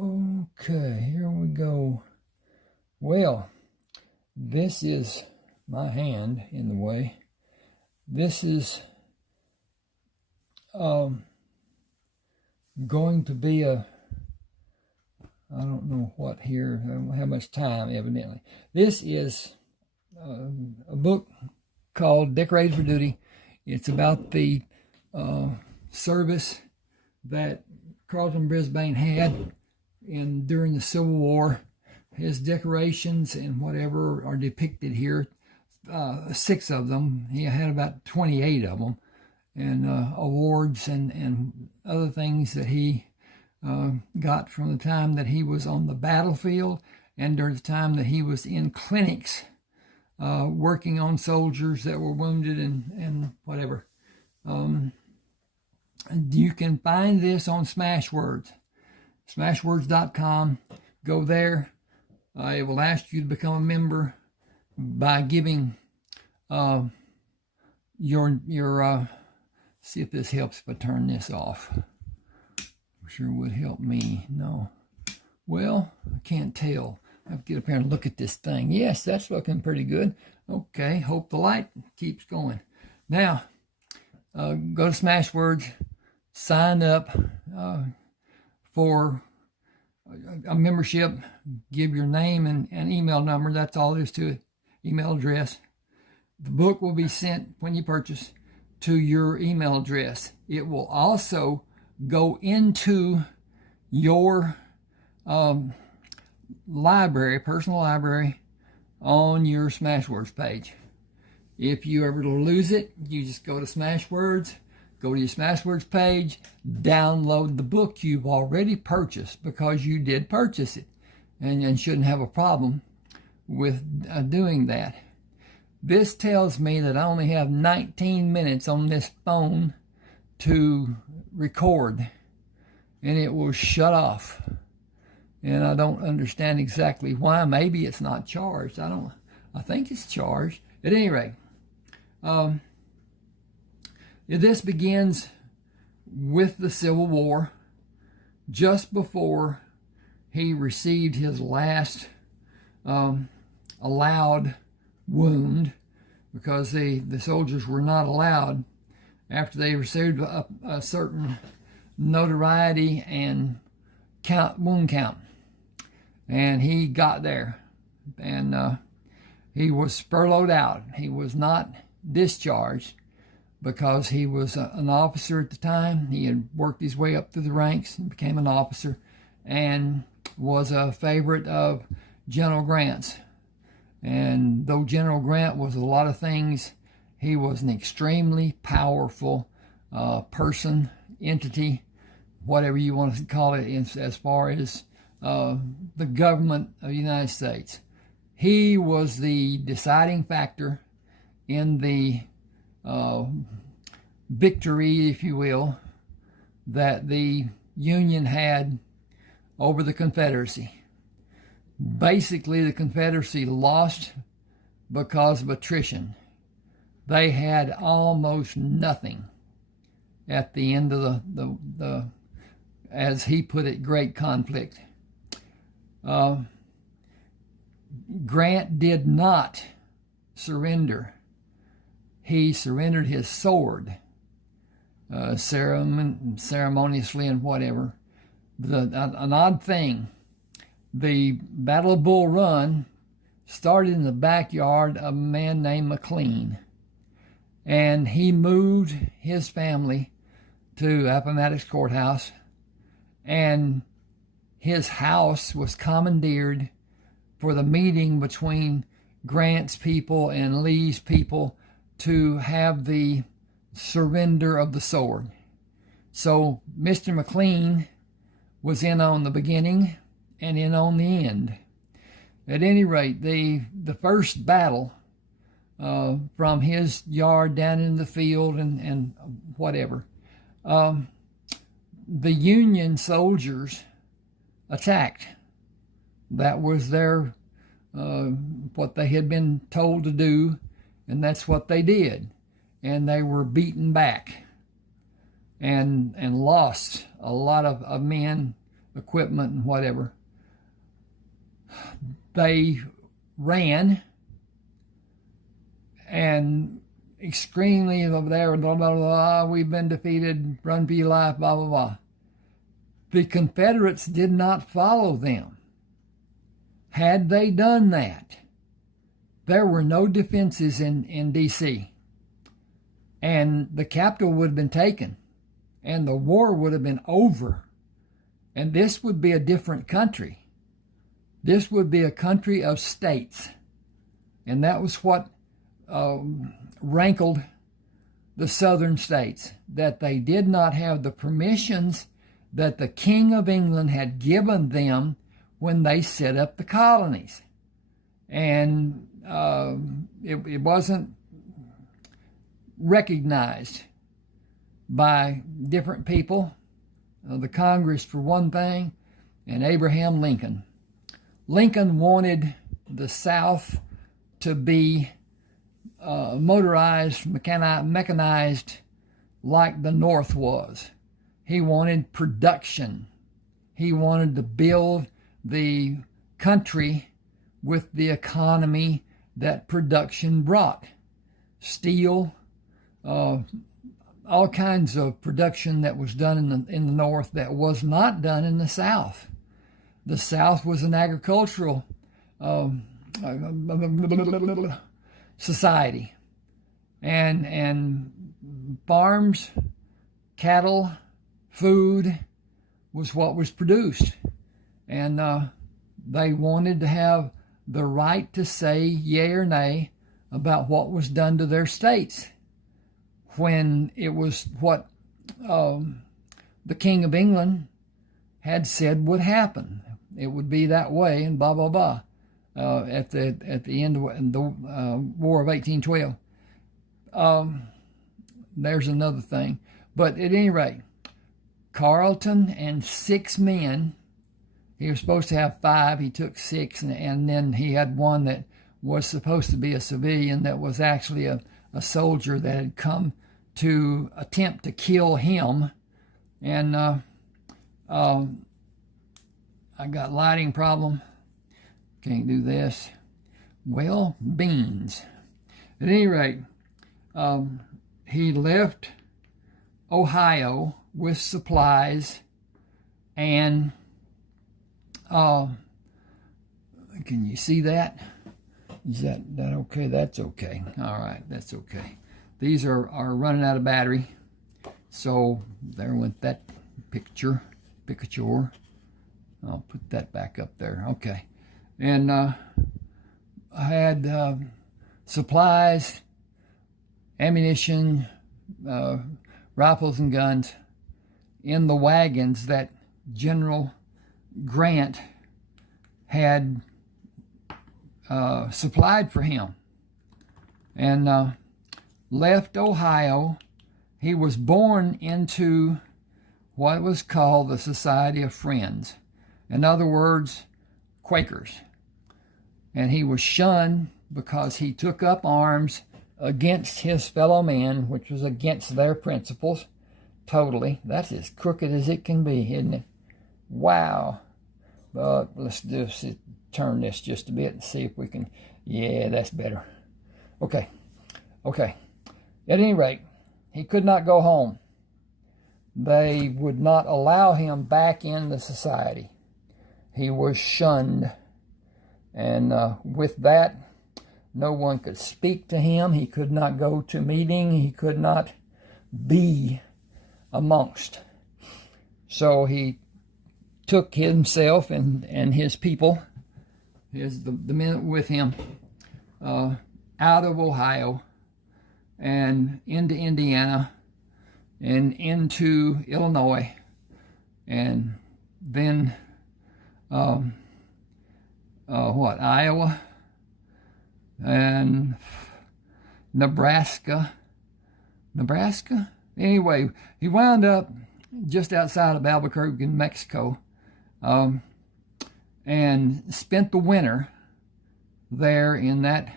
Okay, here we go. Well, this is my hand in the way. This is going to be I don't know what here, I don't have much time evidently. This is a book called Decorated for Duty. It's about the service that Carlton Brisbane had during the Civil War. His decorations and whatever are depicted here. 6 of them. He had about 28 of them, and awards and other things that he got from the time that he was on the battlefield and during the time that he was in clinics working on soldiers that were wounded and whatever. You can find this on Smashwords, smashwords.com. Go there. It will ask you to become a member by giving your see if this helps if I turn this off. Sure would help me. No. Well, I can't tell. I have to get up here and look at this thing. Yes, that's looking pretty good. Okay, hope the light keeps going. Now, go to Smashwords, sign up for a membership, give your name and email number. That's all there is to it. Email address. The book will be sent when you purchase to your email address. It will also go into your library, personal library, on your Smashwords page. If you ever lose it, you just go to Smashwords, go to your Smashwords page, download the book you've already purchased because you did purchase it, and shouldn't have a problem with doing that. This tells me that I only have 19 minutes on this phone to record, and it will shut off. And I don't understand exactly why. Maybe it's not charged. I think it's charged. At any rate, this begins with the Civil War, just before he received his last allowed wound, because the soldiers were not allowed after they received a certain notoriety and wound count. And he got there, and he was furloughed out. He was not discharged because he was an officer at the time. He had worked his way up through the ranks and became an officer, and was a favorite of General Grant's. And though General Grant was a lot of things, he was an extremely powerful person, entity, whatever you want to call it, as far as the government of the United States. He was the deciding factor in the victory, if you will, that the Union had over the Confederacy. Basically, the Confederacy lost because of attrition. They had almost nothing at the end of the as he put it, great conflict. Grant did not surrender. He surrendered his sword, ceremoniously and whatever. An odd thing, the Battle of Bull Run started in the backyard of a man named McLean, and he moved his family to Appomattox Courthouse, and his house was commandeered for the meeting between Grant's people and Lee's people to have the surrender of the sword. So Mr. McLean was in on the beginning and in on the end. At any rate, the first battle from his yard down in the field and whatever, the Union soldiers attacked. That was their what they had been told to do, and that's what they did. And they were beaten back and lost a lot of men equipment and whatever. They ran and extremely over there, blah, blah, blah, we've been defeated, run for your life, blah, blah, blah. The Confederates did not follow them. Had they done that, there were no defenses in D.C., and the capital would have been taken, and the war would have been over, and this would be a different country. This would be a country of states, and that was what rankled the southern states, that they did not have the permissions that the King of England had given them when they set up the colonies. And it wasn't recognized by different people, the Congress for one thing, and Abraham Lincoln. Lincoln wanted the South to be motorized, mechanized like the North was. He wanted production. He wanted to build the country with the economy that production brought. Steel, all kinds of production that was done in the North that was not done in the South. The South was an agricultural society, and farms, cattle, food was what was produced, and they wanted to have the right to say yea or nay about what was done to their states when it was what the King of England had said would happen. It would be that way, and blah blah blah. At the end of the War of 1812. There's another thing, but at any rate, Carleton and 6 men. He was supposed to have 5. He took 6, and then he had one that was supposed to be a civilian that was actually a soldier that had come to attempt to kill him. And I got lighting problem. Can't do this. Well, beans. At any rate, he left Ohio with supplies, and can you see that? Is that okay? That's okay. All right, that's okay. These are running out of battery, so there went that picture. I'll put that back up there. Okay. And I had supplies, ammunition, rifles and guns in the wagons that General Grant had supplied for him, and left Ohio. He was born into what was called the Society of Friends. In other words, Quakers. And he was shunned because he took up arms against his fellow men, which was against their principles totally. That's as crooked as it can be, isn't it? Wow. But let's just turn this just a bit and see if we can. Yeah, that's better. Okay. At any rate, he could not go home. They would not allow him back in the society. He was shunned. And with that, no one could speak to him. He could not go to meeting. He could not be amongst. So he took himself and his people, the men with him, out of Ohio and into Indiana and into Illinois, and then Iowa and Nebraska. Anyway, he wound up just outside of Albuquerque in Mexico, and spent the winter there in that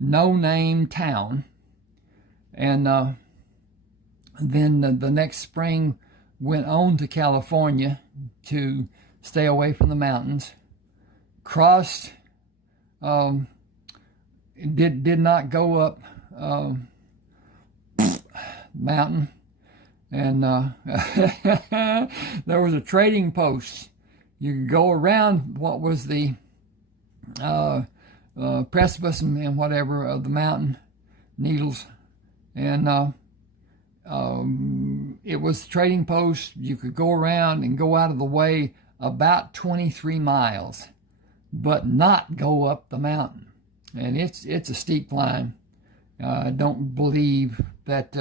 no-name town. And then the next spring went on to California to stay away from the mountains. Crossed, did not go up mountain, and there was a trading post. You could go around what was the precipice and whatever of the mountain, Needles, and it was trading post. You could go around and go out of the way about 23 miles, but not go up the mountain. And it's a steep climb. I don't believe that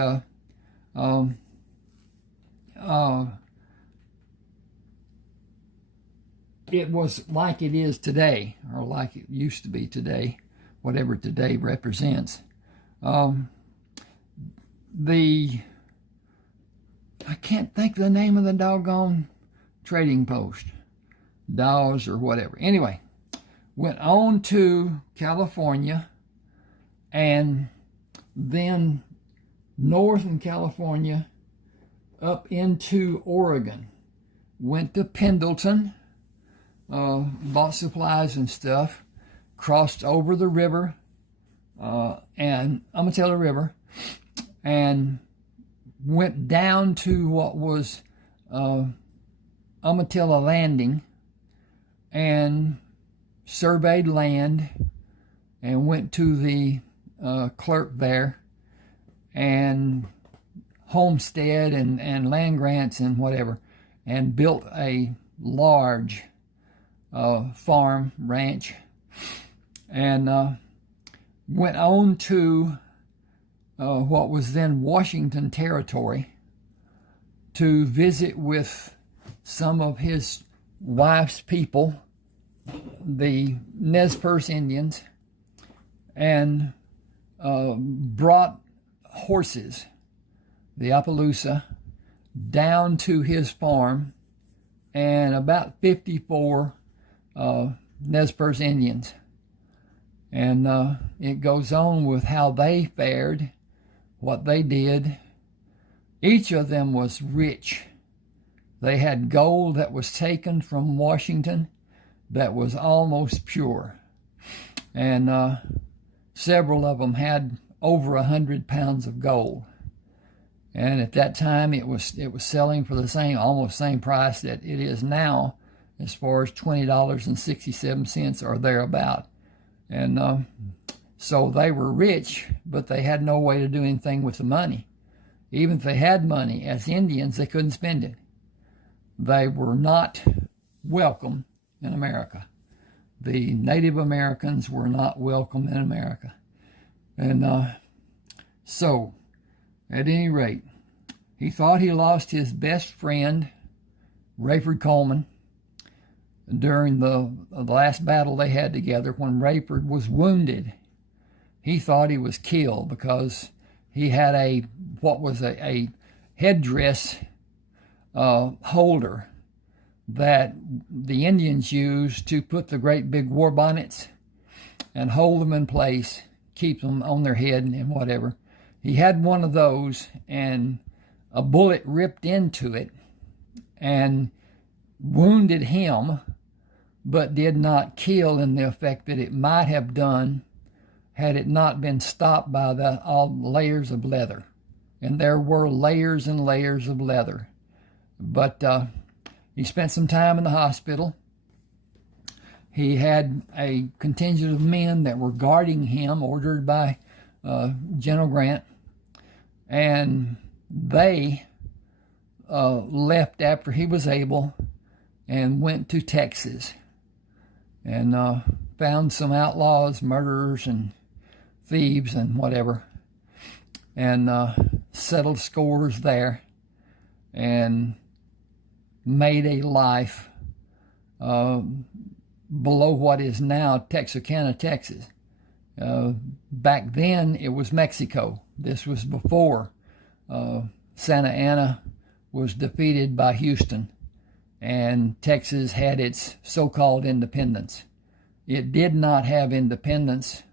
it was like it is today, or like it used to be today, whatever today represents. I can't think of the name of the doggone trading post, Dawes or whatever. Anyway, went on to California, and then north in California up into Oregon. Went to Pendleton, bought supplies and stuff, crossed over the river, and Umatilla River, and went down to what was Umatilla Landing, and surveyed land, and went to the clerk there, and homestead and land grants and whatever, and built a large farm ranch, and went on to what was then Washington Territory to visit with some of his wife's people, the Nez Perce Indians, and brought horses, the Appaloosa, down to his farm, and about 54 Nez Perce Indians. And it goes on with how they fared, what they did. Each of them was rich. They had gold that was taken from Washington that was almost pure. And several of them had over 100 pounds of gold. And at that time, it was selling for the almost same price that it is now, as far as $20.67 or thereabout. And so they were rich, but they had no way to do anything with the money. Even if they had money, as Indians, they couldn't spend it. They were not welcome in America. The Native Americans were not welcome in America. And so, at any rate, he thought he lost his best friend, Rayford Coleman, during the last battle they had together. When Rayford was wounded, he thought he was killed because he had a headdress holder that the Indians used to put the great big war bonnets and hold them in place, keep them on their head and whatever. He had one of those, and a bullet ripped into it and wounded him, but did not kill in the effect that it might have done had it not been stopped by all the layers of leather. And there were layers and layers of leather. But he spent some time in the hospital. He had a contingent of men that were guarding him, ordered by General Grant, and they left after he was able and went to Texas and found some outlaws, murderers, and thieves and whatever, and settled scores there and made a life below what is now Texarkana, Texas. Back then, it was Mexico. This was before Santa Anna was defeated by Houston, and Texas had its so-called independence. It did not have independence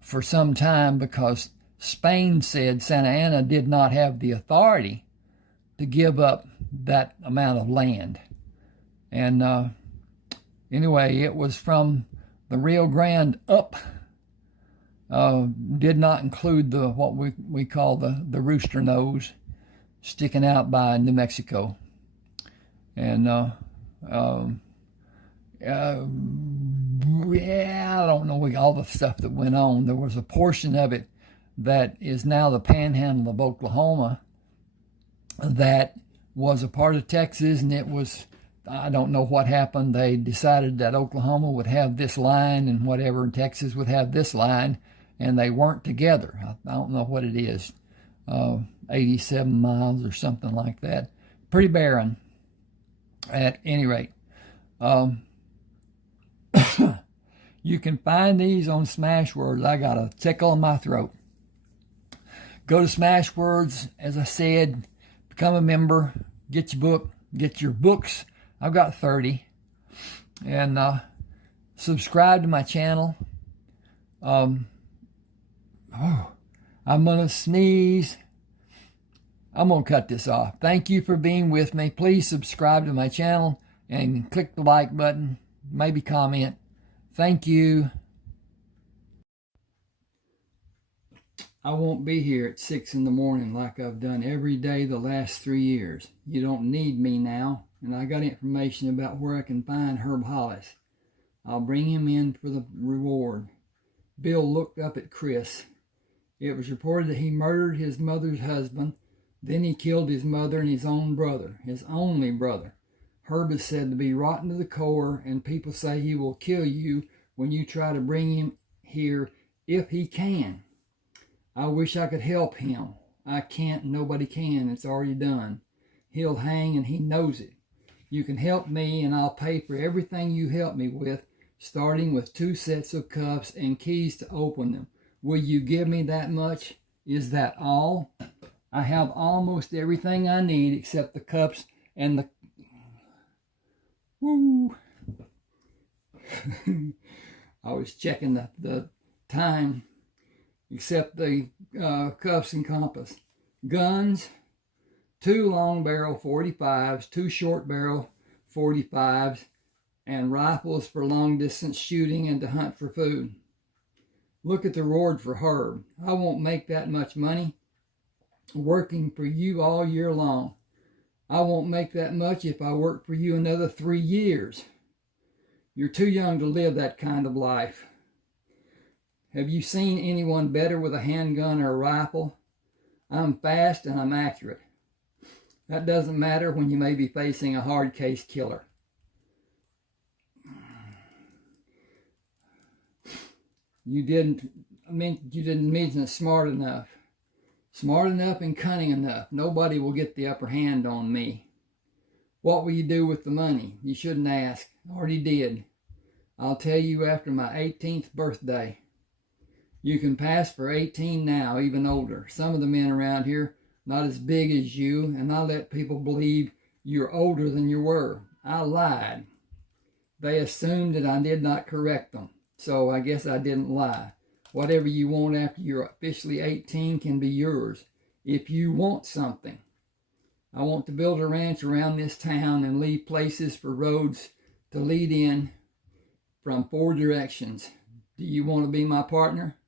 for some time because Spain said Santa Anna did not have the authority to give up that amount of land. And anyway, it was from the Rio Grande up. Did not include the what we call the rooster nose sticking out by New Mexico. And yeah, I don't know all the stuff that went on. There was a portion of it that is now the panhandle of Oklahoma that was a part of Texas, and it was, I don't know what happened. They decided that Oklahoma would have this line and whatever, and Texas would have this line, and they weren't together. I don't know what it is, 87 miles or something like that. Pretty barren at any rate. You can find these on Smashwords. I got a tickle in my throat. Go to Smashwords, as I said, become a member, get your books. I've got 30. And subscribe to my channel. I'm going to sneeze. I'm going to cut this off. Thank you for being with me. Please subscribe to my channel and click the like button. Maybe comment. Thank you. I won't be here at 6 in the morning like I've done every day the last 3 years. You don't need me now, and I got information about where I can find Herb Hollis. I'll bring him in for the reward. Bill looked up at Chris. It was reported that he murdered his mother's husband. Then he killed his mother and his own brother, his only brother. Herb is said to be rotten to the core, and people say he will kill you when you try to bring him here if he can. I wish I could help him. I can't. Nobody can. It's already done. He'll hang, and he knows it. You can help me, and I'll pay for everything you help me with, starting with 2 sets of cuffs and keys to open them. Will you give me that much? Is that all? I have almost everything I need except the cups and the... Woo! I was checking the time, except the cuffs and compass. Guns, 2 long barrel 45s, 2 short barrel 45s, and rifles for long distance shooting and to hunt for food. Look at the reward for Herb. I won't make that much money working for you all year long. I won't make that much if I work for you another 3 years. You're too young to live that kind of life. Have you seen anyone better with a handgun or a rifle? I'm fast and I'm accurate. That doesn't matter when you may be facing a hard case killer. You didn't mention smart enough. Smart enough and cunning enough. Nobody will get the upper hand on me. What will you do with the money? You shouldn't ask. I already did. I'll tell you after my 18th birthday. You can pass for 18 now, even older. Some of the men around here, not as big as you, and I let people believe you're older than you were. I lied. They assumed that I did not correct them, so I guess I didn't lie. Whatever you want after you're officially 18 can be yours, if you want something. I want to build a ranch around this town and leave places for roads to lead in from 4 directions. Do you want to be my partner?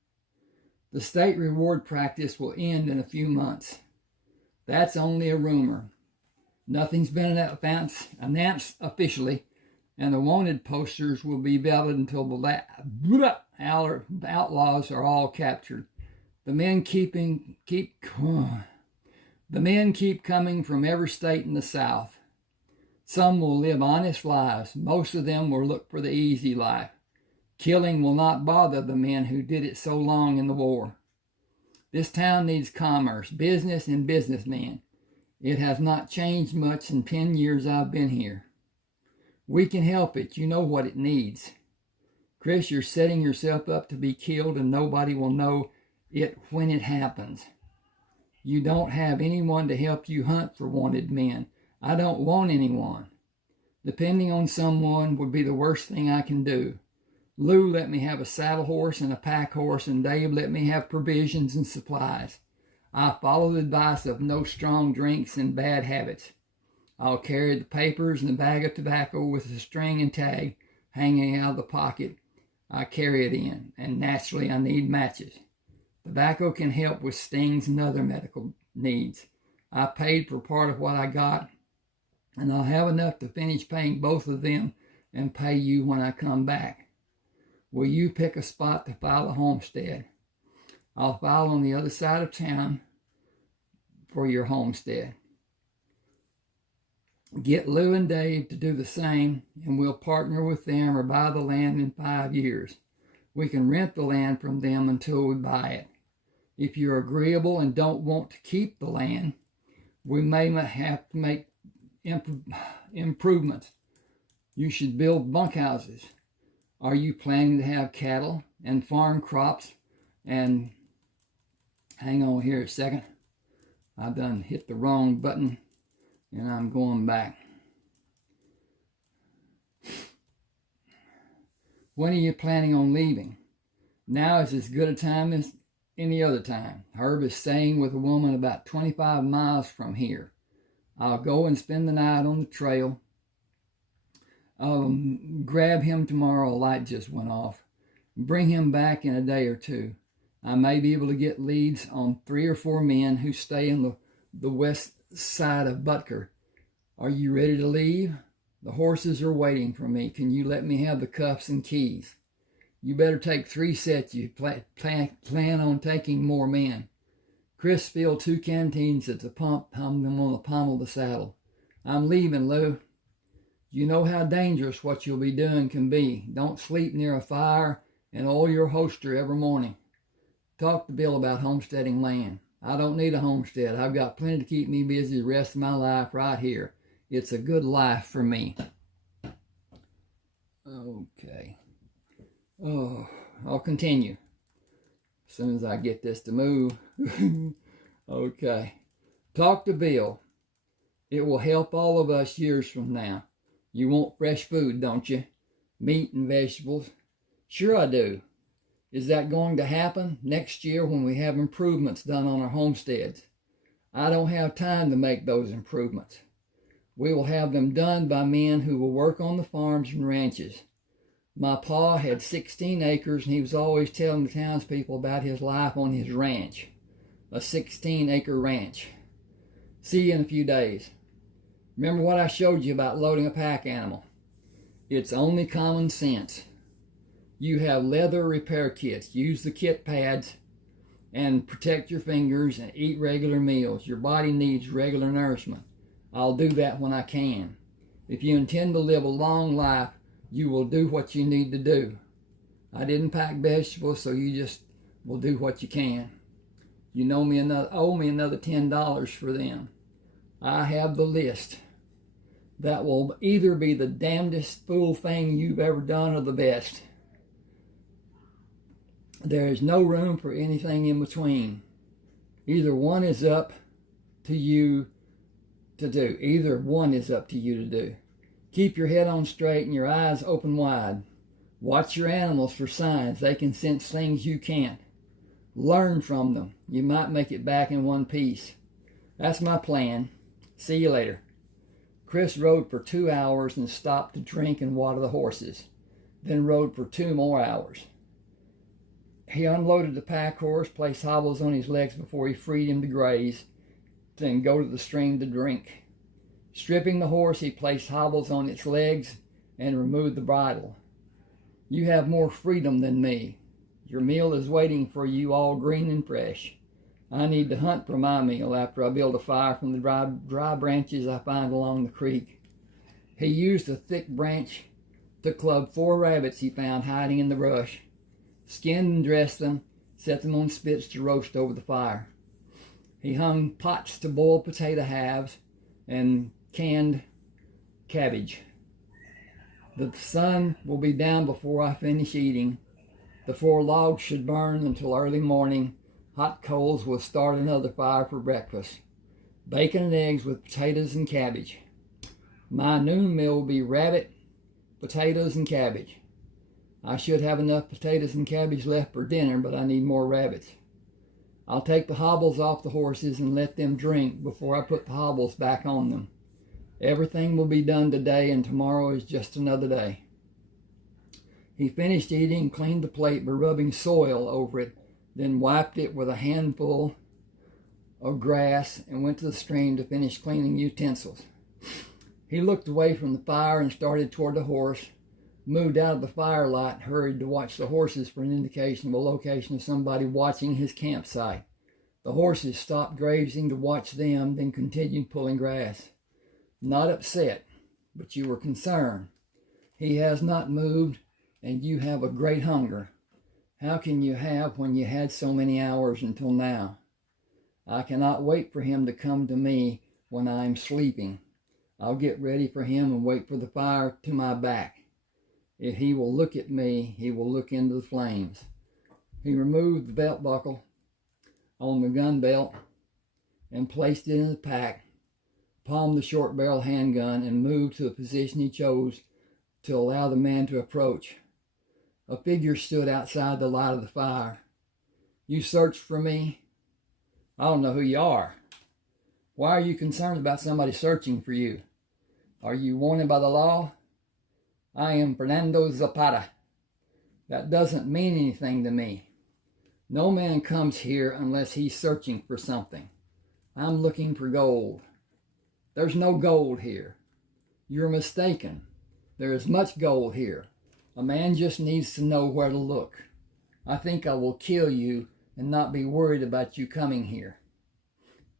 The state reward practice will end in a few months. That's only a rumor. Nothing's been announced officially, and the wanted posters will be valid until the outlaws are all captured. The men keep coming from every state in the South. Some will live honest lives. Most of them will look for the easy life. Killing will not bother the men who did it so long in the war. This town needs commerce, business, and businessmen. It has not changed much in 10 years I've been here. We can help it. You know what it needs. Chris, you're setting yourself up to be killed, and nobody will know it when it happens. You don't have anyone to help you hunt for wanted men. I don't want anyone. Depending on someone would be the worst thing I can do. Lou let me have a saddle horse and a pack horse, and Dave let me have provisions and supplies. I follow the advice of no strong drinks and bad habits. I'll carry the papers and the bag of tobacco with the string and tag hanging out of the pocket I carry it in, and naturally I need matches. Tobacco can help with stings and other medical needs. I paid for part of what I got, and I'll have enough to finish paying both of them and pay you when I come back. Will you pick a spot to file a homestead? I'll file on the other side of town for your homestead. Get Lou and Dave to do the same, and we'll partner with them or buy the land in 5 years. We can rent the land from them until we buy it. If you're agreeable and don't want to keep the land, we may have to make improvements. You should build bunkhouses. Are you planning to have cattle and farm crops? And hang on here a second. I done hit the wrong button and I'm going back. When are you planning on leaving? Now is as good a time as any other time. Herb is staying with a woman about 25 miles from here. I'll go and spend the night on the trail. Grab him tomorrow. A light just went off. Bring him back in a day or two. I may be able to get leads on 3 or 4 men who stay in the west side of Butker. Are you ready to leave? The horses are waiting for me. Can you let me have the cuffs and keys? You better take 3 sets. You plan on taking more men. Chris filled 2 canteens at the pump, hung them on the pommel of the saddle. I'm leaving, Lou. You know how dangerous what you'll be doing can be. Don't sleep near a fire and oil your holster every morning. Talk to Bill about homesteading land. I don't need a homestead. I've got plenty to keep me busy the rest of my life right here. It's a good life for me. Okay. Oh, I'll continue as soon as I get this to move. Okay. Talk to Bill. It will help all of us years from now. You want fresh food, don't you? Meat and vegetables. Sure I do. Is that going to happen next year when we have improvements done on our homesteads? I don't have time to make those improvements. We will have them done by men who will work on the farms and ranches. My pa had 16 acres, and he was always telling the townspeople about his life on his ranch, a 16-acre ranch. See you in a few days. Remember what I showed you about loading a pack animal? It's only common sense. You have leather repair kits. Use the kit pads and protect your fingers and eat regular meals. Your body needs regular nourishment. I'll do that when I can. If you intend to live a long life, you will do what you need to do. I didn't pack vegetables, so you just will do what you can. You owe me another $10 for them. I have the list. That will either be the damnedest fool thing you've ever done or the best. There is no room for anything in between. Either one is up to you to do. Either one is up to you to do. Keep your head on straight and your eyes open wide. Watch your animals for signs. They can sense things you can't. Learn from them. You might make it back in one piece. That's my plan. See you later. Chris rode for 2 hours and stopped to drink and water the horses. Then rode for 2 more hours. He unloaded the pack horse, placed hobbles on his legs before he freed him to graze, then go to the stream to drink. Stripping the horse, he placed hobbles on its legs and removed the bridle. You have more freedom than me. Your meal is waiting for you, all green and fresh. I need to hunt for my meal after I build a fire from the dry branches I find along the creek. He used a thick branch to club 4 rabbits he found hiding in the brush, skinned and dressed them, set them on spits to roast over the fire. He hung pots to boil potato halves and canned cabbage. The sun will be down before I finish eating. The 4 logs should burn until early morning. Hot coals will start another fire for breakfast. Bacon and eggs with potatoes and cabbage. My noon meal will be rabbit, potatoes, and cabbage. I should have enough potatoes and cabbage left for dinner, but I need more rabbits. I'll take the hobbles off the horses and let them drink before I put the hobbles back on them. Everything will be done today, and tomorrow is just another day. He finished eating, cleaned the plate by rubbing soil over it, then wiped it with a handful of grass and went to the stream to finish cleaning utensils. He looked away from the fire and started toward the horse, moved out of the firelight, and hurried to watch the horses for an indication of a location of somebody watching his campsite. The horses stopped grazing to watch them, then continued pulling grass. Not upset, but you were concerned. He has not moved, and you have a great hunger. How can you have when you had so many hours until now? I cannot wait for him to come to me when I am sleeping. I'll get ready for him and wait for the fire to my back. If he will look at me, he will look into the flames. He removed the belt buckle on the gun belt and placed it in the pack, palmed the short barrel handgun, and moved to the position he chose to allow the man to approach. A figure stood outside the light of the fire. You searched for me? I don't know who you are. Why are you concerned about somebody searching for you? Are you wanted by the law? I am Fernando Zapata. That doesn't mean anything to me. No man comes here unless he's searching for something. I'm looking for gold. There's no gold here. You're mistaken. There is much gold here. A man just needs to know where to look. I think I will kill you and not be worried about you coming here.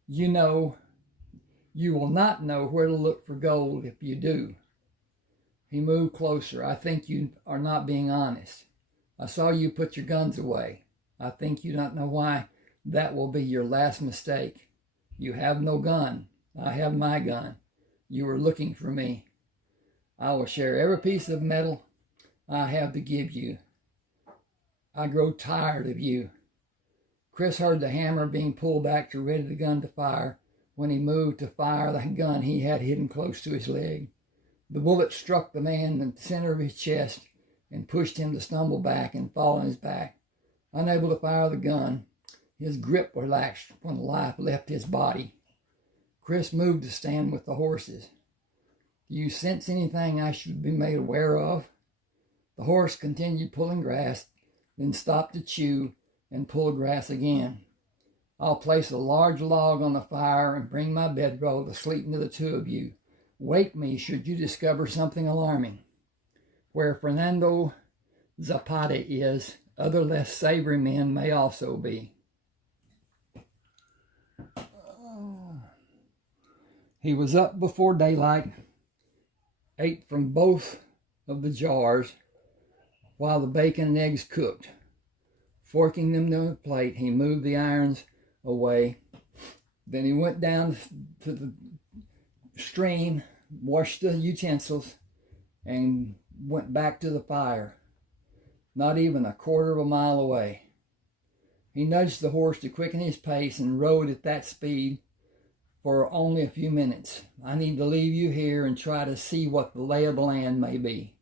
You will not know where to look for gold if you do. He moved closer. I think you are not being honest. I saw you put your guns away. I think you don't know why that will be your last mistake. You have no gun. I have my gun. You are looking for me. I will share every piece of metal I have to give you. I grow tired of you. Chris heard the hammer being pulled back to ready the gun to fire when he moved to fire the gun he had hidden close to his leg. The bullet struck the man in the center of his chest and pushed him to stumble back and fall on his back. Unable to fire the gun, his grip relaxed when the life left his body. Chris moved to stand with the horses. Do you sense anything I should be made aware of? The horse continued pulling grass, then stopped to chew and pull grass again. I'll place a large log on the fire and bring my bedroll to sleep near the two of you. Wake me should you discover something alarming. Where Fernando Zapata is, other less savory men may also be. He was up before daylight, ate from both of the jars while the bacon and eggs cooked. Forking them to a plate, he moved the irons away. Then he went down to the stream, washed the utensils, and went back to the fire, not even a quarter of a mile away. He nudged the horse to quicken his pace and rode at that speed for only a few minutes. I need to leave you here and try to see what the lay of the land may be.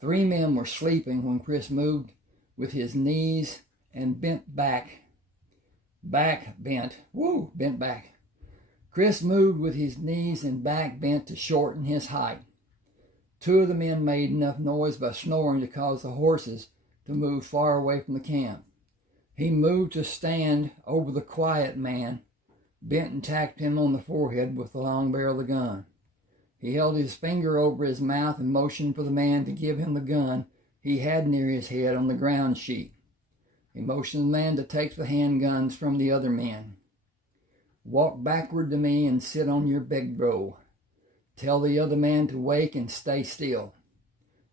3 men were sleeping when Chris moved with his knees and bent back. Bent back. Chris moved with his knees and back bent to shorten his height. 2 of the men made enough noise by snoring to cause the horses to move far away from the camp. He moved to stand over the quiet man, bent and tapped him on the forehead with the long barrel of the gun. He held his finger over his mouth and motioned for the man to give him the gun he had near his head on the ground sheet. He motioned the man to take the handguns from the other men. Walk backward to me and sit on your bedroll. Tell the other man to wake and stay still.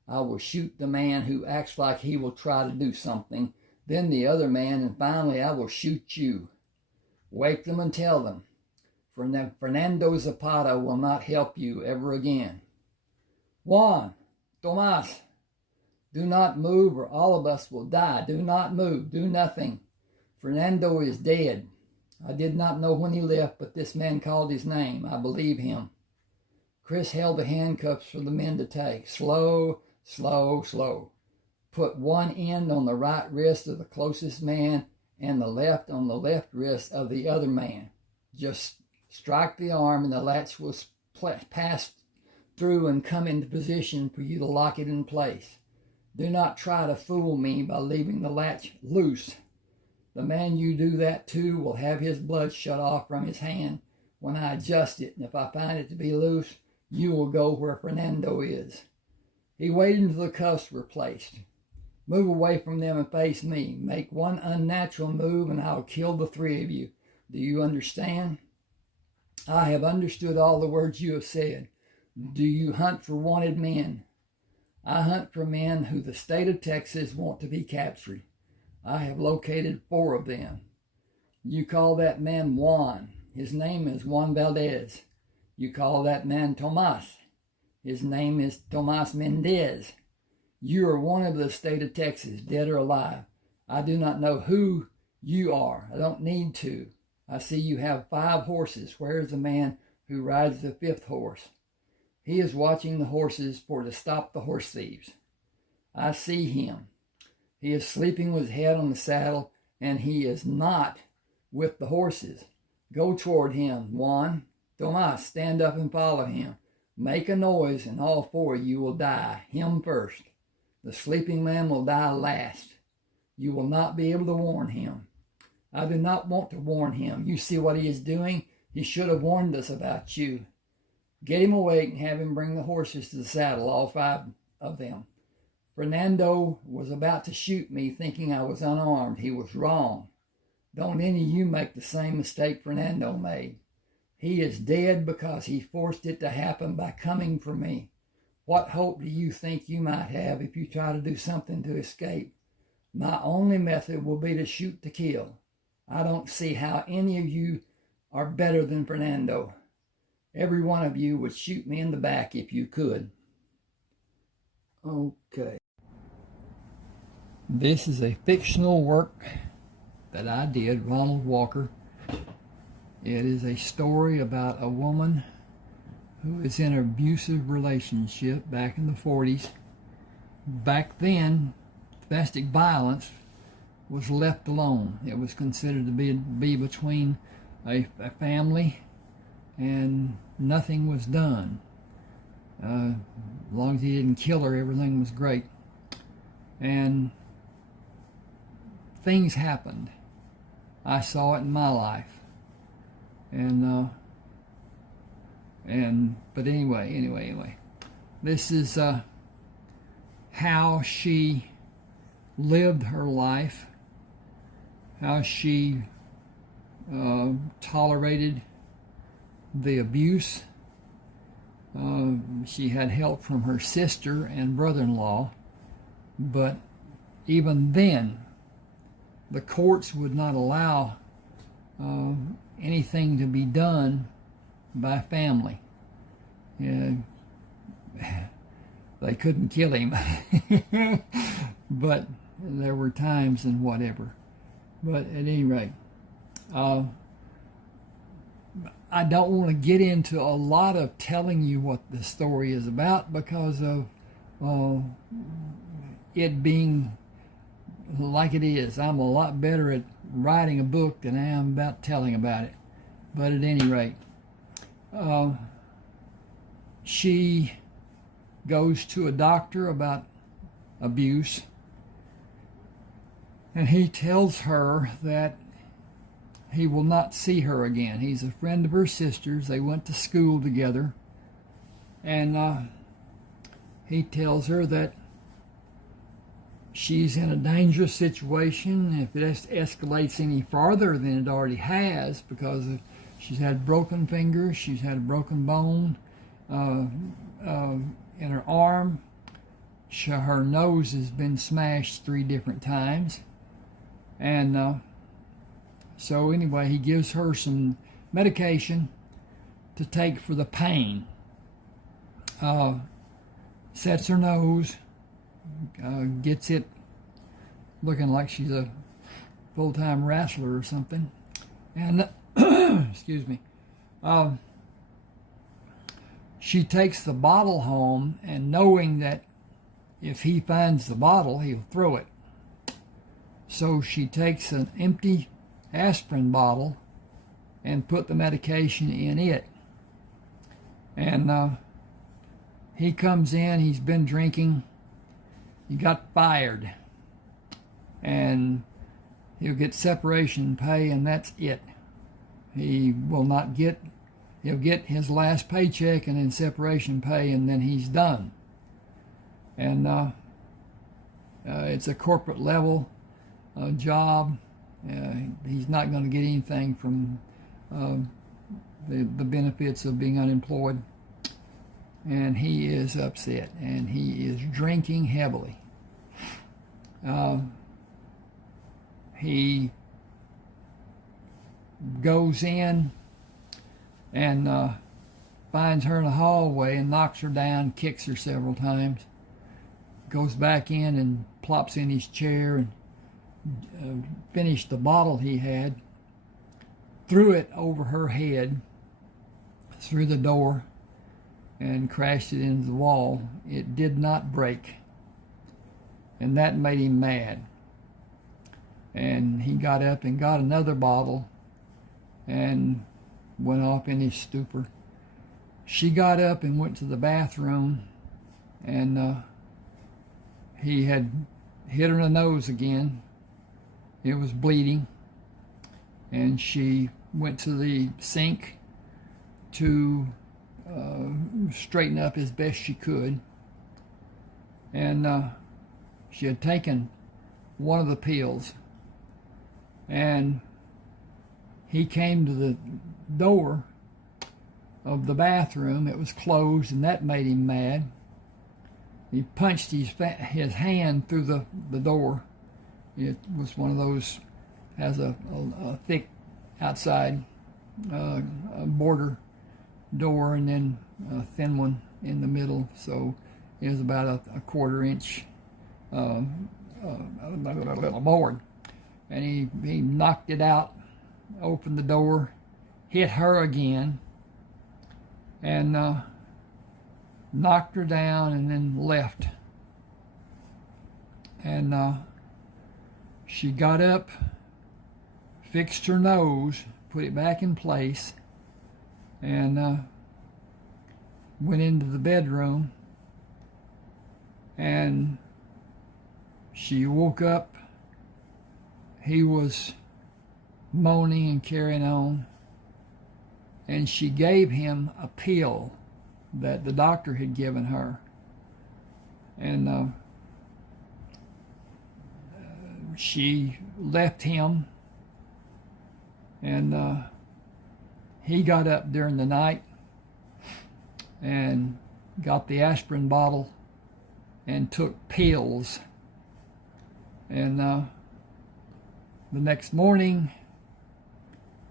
I will shoot the man who acts like he will try to do something, then the other man, and finally I will shoot you. Wake them and tell them, Fernando Zapata will not help you ever again. Juan, Tomas, do not move or all of us will die. Do not move. Do nothing. Fernando is dead. I did not know when he left, but this man called his name. I believe him. Chris held the handcuffs for the men to take. Slow, slow, slow. Put one end on the right wrist of the closest man and the left on the left wrist of the other man. Just strike the arm and the latch will pass through and come into position for you to lock it in place. Do not try to fool me by leaving the latch loose. The man you do that to will have his blood shut off from his hand when I adjust it, and if I find it to be loose, you will go where Fernando is." He waited until the cuffs were placed. "Move away from them and face me. Make one unnatural move and I'll kill the three of you. Do you understand?" "I have understood all the words you have said. Do you hunt for wanted men?" "I hunt for men who the state of Texas want to be captured. I have located 4 of them. You call that man Juan. His name is Juan Valdez. You call that man Tomas. His name is Tomas Mendez. You are one of the state of Texas, dead or alive. I do not know who you are. I don't need to. I see you have 5 horses. Where is the man who rides the 5th horse?" "He is watching the horses for to stop the horse thieves." "I see him. He is sleeping with his head on the saddle, and he is not with the horses. Go toward him, Juan. Tomas, stand up and follow him. Make a noise, and all 4 of you will die, him first. The sleeping man will die last. You will not be able to warn him. I do not want to warn him. You see what he is doing? He should have warned us about you. Get him awake and have him bring the horses to the saddle, all 5 of them. Fernando was about to shoot me thinking I was unarmed. He was wrong. Don't any of you make the same mistake Fernando made. He is dead because he forced it to happen by coming for me. What hope do you think you might have if you try to do something to escape? My only method will be to shoot to kill. I don't see how any of you are better than Fernando. Every one of you would shoot me in the back if you could." Okay. This is a fictional work that I did, RonaldDWalker. It is a story about a woman who is in an abusive relationship back in the 40s. Back then, domestic violence was left alone. It was considered to be between a family, and nothing was done. As long as he didn't kill her, everything was great. And things happened. I saw it in my life. But anyway. This is how she lived her life, how she tolerated the abuse. She had help from her sister and brother-in-law, but even then, the courts would not allow anything to be done by family. They couldn't kill him, but there were times and whatever. But at any rate, I don't want to get into a lot of telling you what the story is about because of it being like it is. I'm a lot better at writing a book than I am about telling about it. But at any rate, she goes to a doctor about abuse, and he tells her that he will not see her again. He's a friend of her sister's. They went to school together, and he tells her that she's in a dangerous situation. If it escalates any farther than it already has, because she's had broken fingers, she's had a broken bone in her arm, her nose has been smashed 3 different times, and so anyway, he gives her some medication to take for the pain. Sets her nose, gets it looking like she's a full-time wrestler or something, and excuse me, she takes the bottle home, and knowing that if he finds the bottle, he'll throw it. So she takes an empty aspirin bottle and put the medication in it. And he comes in, he's been drinking, he got fired, and he'll get separation pay, and that's it. He will not get, he'll get his last paycheck and then separation pay, and then he's done. And it's a corporate level job. He's not going to get anything from the benefits of being unemployed. And he is upset, and he is drinking heavily. He goes in and finds her in the hallway and knocks her down, kicks her several times, goes back in and plops in his chair and finished the bottle he had, threw it over her head through the door, and crashed it into the wall. It did not break, and that made him mad. And he got up and got another bottle and went off in his stupor. She got up and went to the bathroom, and he had hit her in the nose again. It was bleeding, and she went to the sink to straighten up as best she could. And she had taken one of the pills, and he came to the door of the bathroom. It was closed, and that made him mad. He punched his hand through the door. It was one of those, has a thick outside border door, and then a thin one in the middle, so it was about a quarter-inch little board. And he knocked it out, opened the door, hit her again, and knocked her down, and then left. And she got up, fixed her nose, put it back in place, and went into the bedroom. And she woke up. He was moaning and carrying on, and she gave him a pill that the doctor had given her. And she left him, and he got up during the night and got the aspirin bottle and took pills. And the next morning,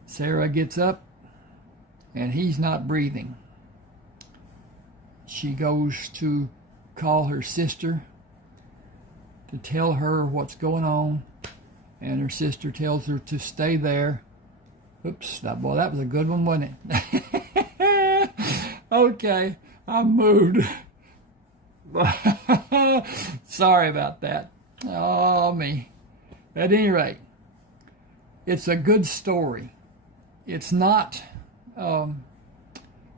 Sarah gets up, and he's not breathing. She goes to call her sister to tell her what's going on, and her sister tells her to stay there. Oops, that was a good one, wasn't it? Okay, I moved. Sorry about that. Oh, me. At any rate, it's a good story. It's not,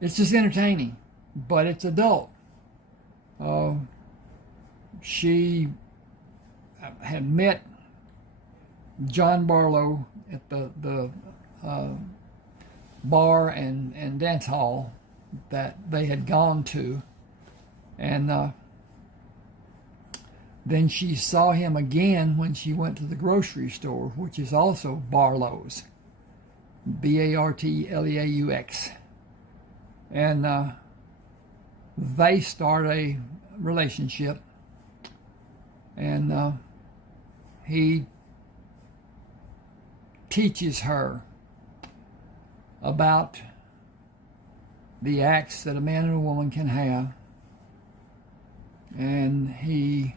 it's just entertaining, but it's adult. She had met John Barlow at the bar and dance hall that they had gone to, and then she saw him again when she went to the grocery store, which is also Barlow's, Bartleaux, and they start a relationship, and he teaches her about the acts that a man and a woman can have, and he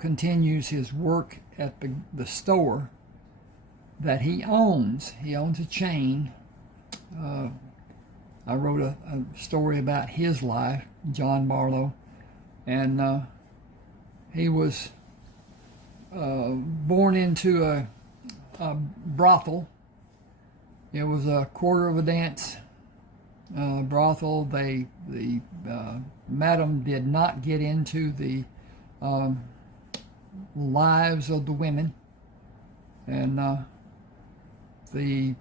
continues his work at the store that he owns. He owns a chain. I wrote a story about his life, John Barlow, and he was born into a brothel. It was a quarter of a dance brothel. The madam did not get into the lives of the women, and the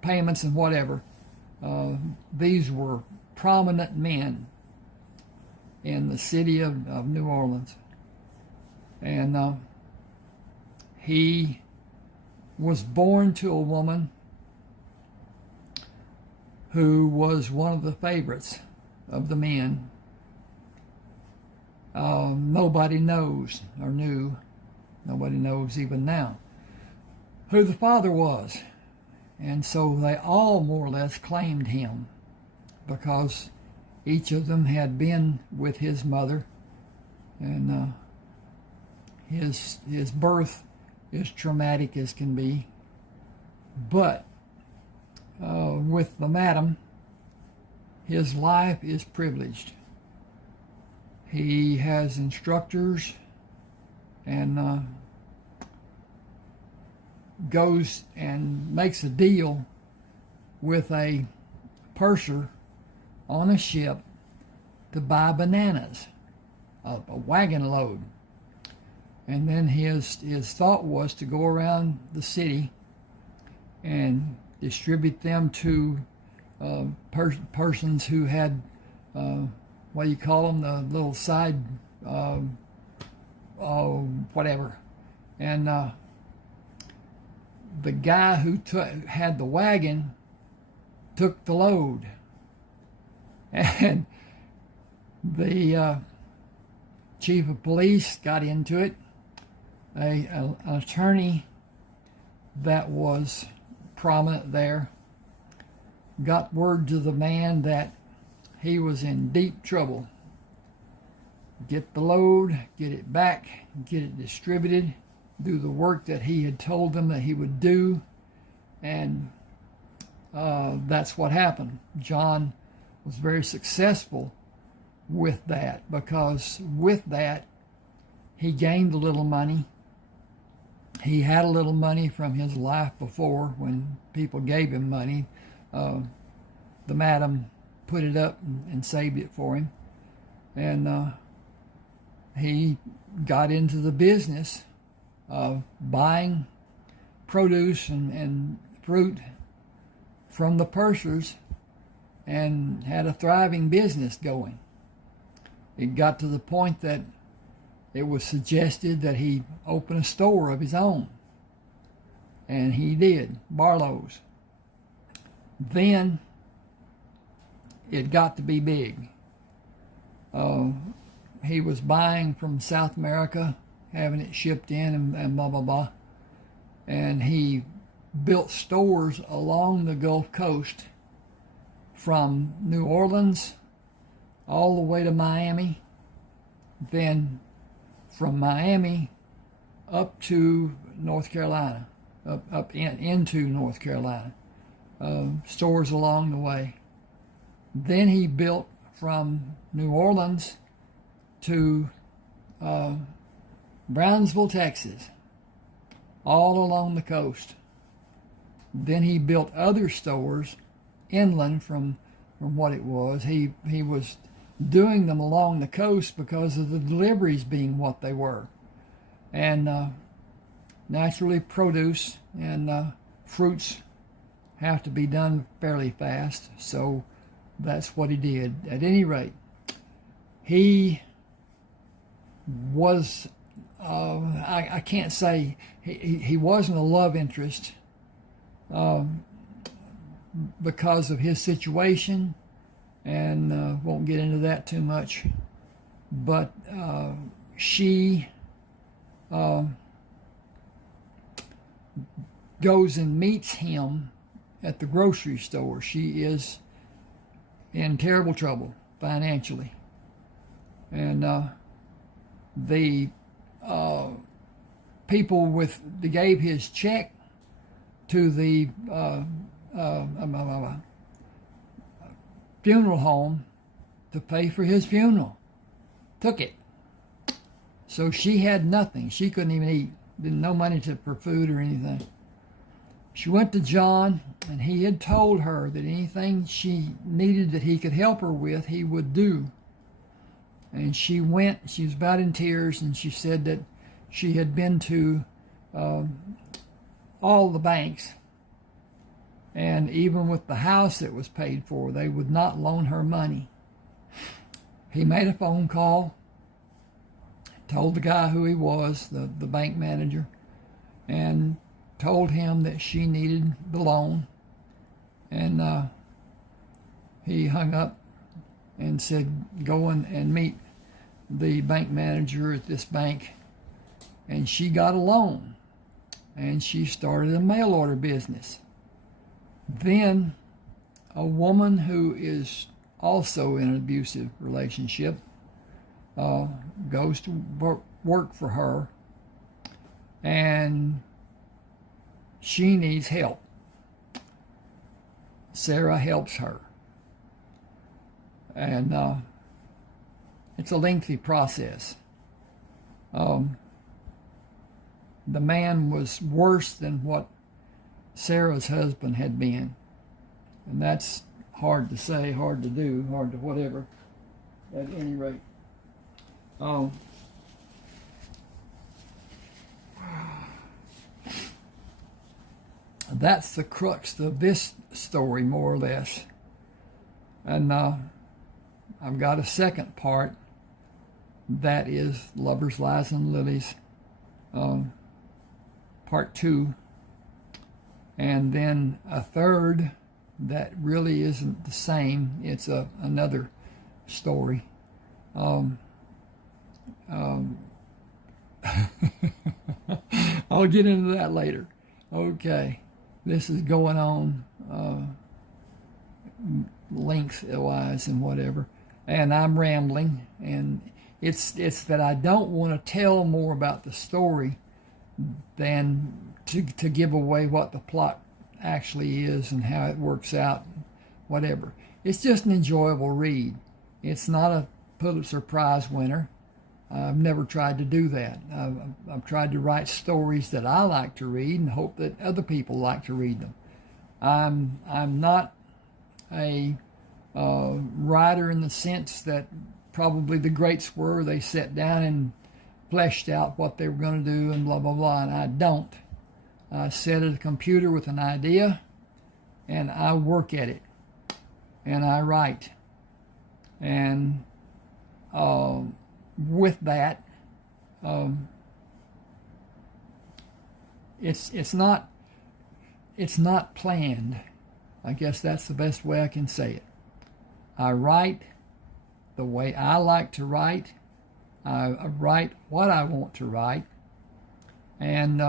payments and whatever. These were prominent men in the city of New Orleans, and he was born to a woman who was one of the favorites of the men. Nobody knows or knew, nobody knows even now, who the father was. And so they all more or less claimed him, because each of them had been with his mother, and his birth is traumatic as can be. But with the madam, his life is privileged. He has instructors, and goes and makes a deal with a purser on a ship to buy bananas, a wagon load. And then his thought was to go around the city and distribute them to persons who had, what do you call them, the little side, whatever. And the guy who had the wagon took the load, and the chief of police got into it. An attorney that was prominent there got word to the man that he was in deep trouble. Get the load, get it back, get it distributed, do the work that he had told them that he would do, and that's what happened. John was very successful with that, because with that he gained a little money. He had a little money from his life before when people gave him money. The madam put it up and saved it for him, and he got into the business of buying produce and fruit from the pursers, and had a thriving business going. It got to the point that it was suggested that he open a store of his own, and he did, Barlow's. Then it got to be big. He was buying from South America, having it shipped in, and blah, blah, blah. And he built stores along the Gulf Coast from New Orleans all the way to Miami, then from Miami up to North Carolina, into North Carolina, stores along the way. Then he built from New Orleans to Brownsville, Texas, all along the coast. Then he built other stores inland from what it was. He was doing them along the coast because of the deliveries being what they were. And naturally, produce and fruits have to be done fairly fast, so that's what he did. At any rate, he was, I can't say, he wasn't a love interest because of his situation, and won't get into that too much, but she goes and meets him at the grocery store. She is in terrible trouble financially, and the people that gave his check to the funeral home to pay for his funeral took it. So she had nothing. She couldn't even eat. No money for food or anything. She went to John, and he had told her that anything she needed that he could help her with, he would do. And she went, she was about in tears, and she said that she had been to all the banks, and even with the house that was paid for, they would not loan her money. He made a phone call, told the guy who he was, the bank manager, and told him that she needed the loan. And he hung up and said, go and meet the bank manager at this bank. And she got a loan, and she started a mail order business. Then a woman who is also in an abusive relationship goes to work for her, and she needs help. Sarah helps her, and it's a lengthy process. The man was worse than what Sarah's husband had been, and that's hard to say, hard to do, hard to whatever. At any rate, that's the crux of this story, more or less. And I've got a second part that is Lovers, Lies, and Lilies, part 2. And then a third that really isn't the same. It's another story. I'll get into that later. Okay, this is going on length-wise and whatever, and I'm rambling, and it's that I don't want to tell more about the story than to give away what the plot actually is and how it works out, whatever. It's just an enjoyable read. It's not a Pulitzer Prize winner. I've never tried to do that. I've tried to write stories that I like to read and hope that other people like to read them. I'm not a writer in the sense that probably the greats were. They sat down and fleshed out what they were going to do and blah, blah, blah, and I don't. I sit at a computer with an idea, and I work at it, and I write. And with that, it's not planned. I guess that's the best way I can say it. I write the way I like to write. I write what I want to write. And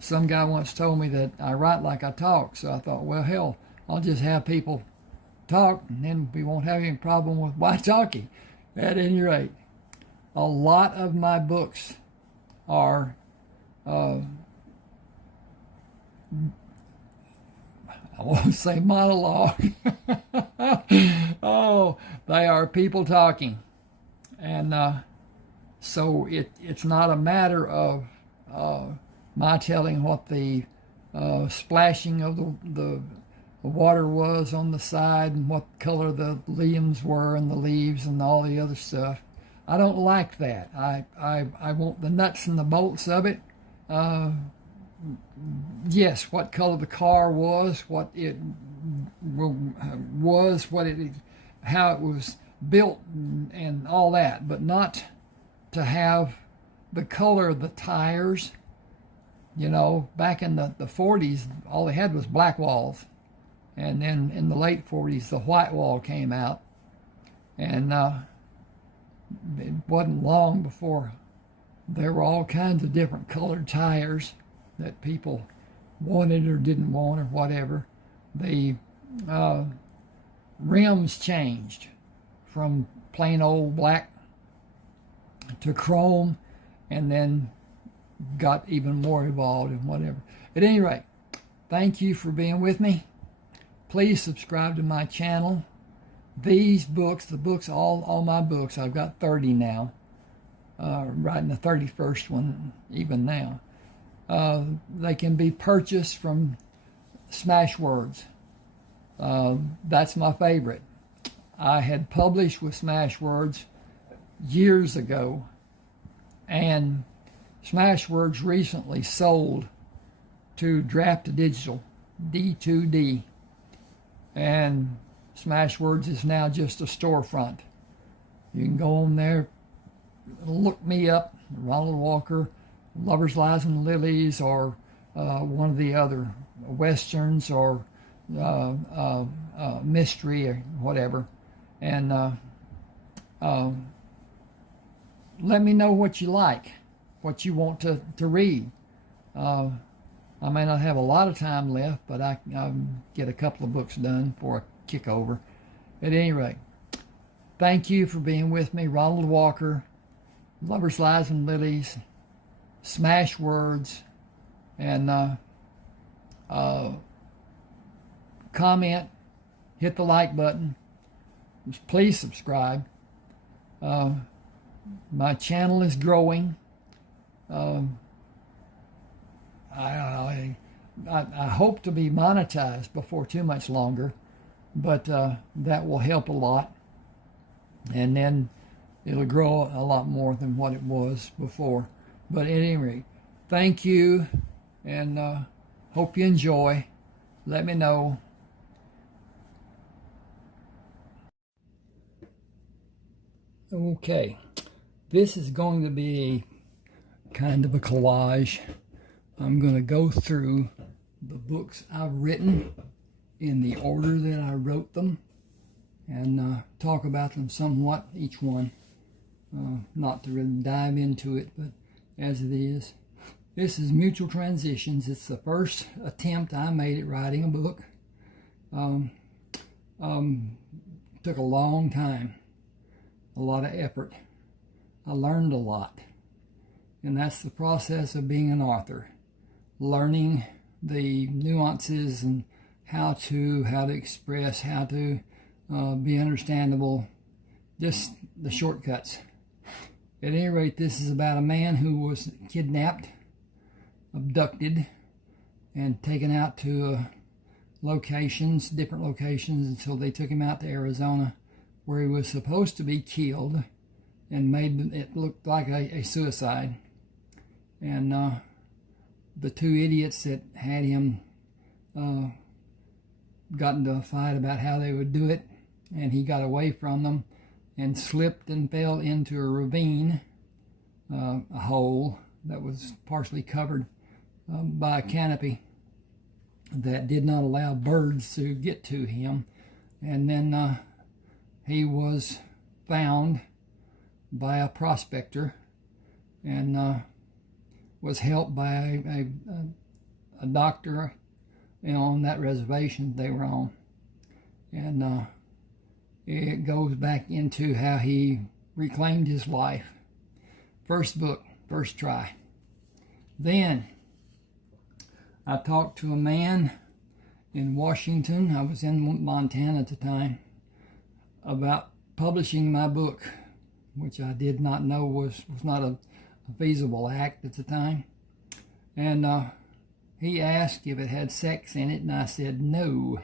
some guy once told me that I write like I talk. So I thought, well, hell, I'll just have people talk, and then we won't have any problem with my talking. At any rate, a lot of my books are I won't say monologue. Oh, they are people talking. And so it's not a matter of my telling what the splashing of the water was on the side and what color the limbs were and the leaves and all the other stuff. I don't like that. I want the nuts and the bolts of it. Yes, what color the car was, what it was, how it was built, and all that, but not to have the color of the tires. You know, back in the 40s, all they had was black walls. And then in the late 40s, the white wall came out. And it wasn't long before there were all kinds of different colored tires that people wanted or didn't want or whatever. The rims changed from plain old black to chrome, and then got even more evolved and whatever. At any rate, thank you for being with me. Please subscribe to my channel. These books, all my books, I've got 30 now, writing the 31st one even now. They can be purchased from Smashwords. That's my favorite. I had published with Smashwords years ago, and Smashwords recently sold to Draft Digital, D2D, and Smashwords is now just a storefront. You can go on there, look me up, RonaldDWalker, Lovers, Lies, and Lilies, or one of the other Westerns, or mystery, or whatever, and let me know what you like, what you want to read. I may not have a lot of time left, but I get a couple of books done before I kick over. At any rate, thank you for being with me. RonaldDWalker, Lovers, Lies, and Lilies, Smashwords, and comment, hit the like button. Please subscribe. My channel is growing. I hope to be monetized before too much longer, but that will help a lot, and then it'll grow a lot more than what it was before. But at any rate, thank you, and hope you enjoy. Let me know. Okay, this is going to be kind of a collage. I'm going to go through the books I've written in the order that I wrote them, and talk about them somewhat, each one. Not to really dive into it, but as it is. This is Mutual Transitions. It's the first attempt I made at writing a book. Took a long time, a lot of effort. I learned a lot, and that's the process of being an author. Learning the nuances and how to express, how to be understandable, just the shortcuts. At any rate, this is about a man who was kidnapped, abducted, and taken out to locations, different locations, until they took him out to Arizona, where he was supposed to be killed, and made it look like a suicide. And the two idiots that had him got into a fight about how they would do it, and he got away from them and slipped and fell into a ravine, a hole that was partially covered by a canopy that did not allow birds to get to him. And then he was found by a prospector, and was helped by a doctor, on that reservation they were on. And it goes back into how he reclaimed his life. First book, first try. Then I talked to a man in Washington, I was in Montana at the time, about publishing my book, which I did not know was not a feasible act at the time. And he asked if it had sex in it, and I said no.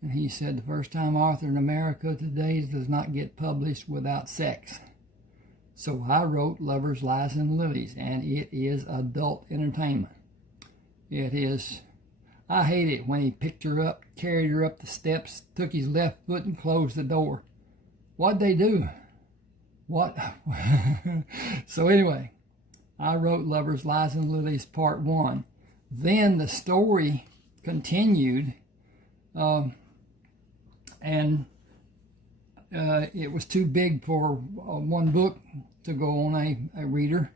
And he said, the first time author in America today does not get published without sex. So I wrote Lovers, Lies, and Lilies, and it is adult entertainment. It is. I hate it when he picked her up, carried her up the steps, took his left foot and closed the door. What'd they do? What? So anyway, I wrote Lovers, Lies, and Lilies Part 1. Then the story continued, and it was too big for one book to go on a reader.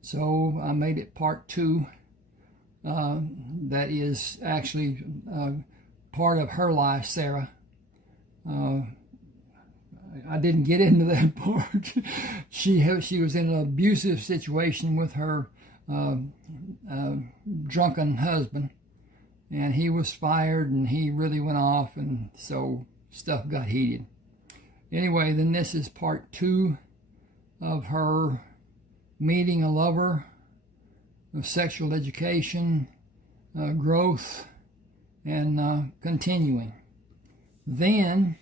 So I made it Part 2. That is actually part of her life, Sarah. I didn't get into that part. She was in an abusive situation with her drunken husband, and he was fired, and he really went off, and so stuff got heated. Anyway, then this is Part 2 of her meeting a lover, of sexual education, growth, and continuing. Then,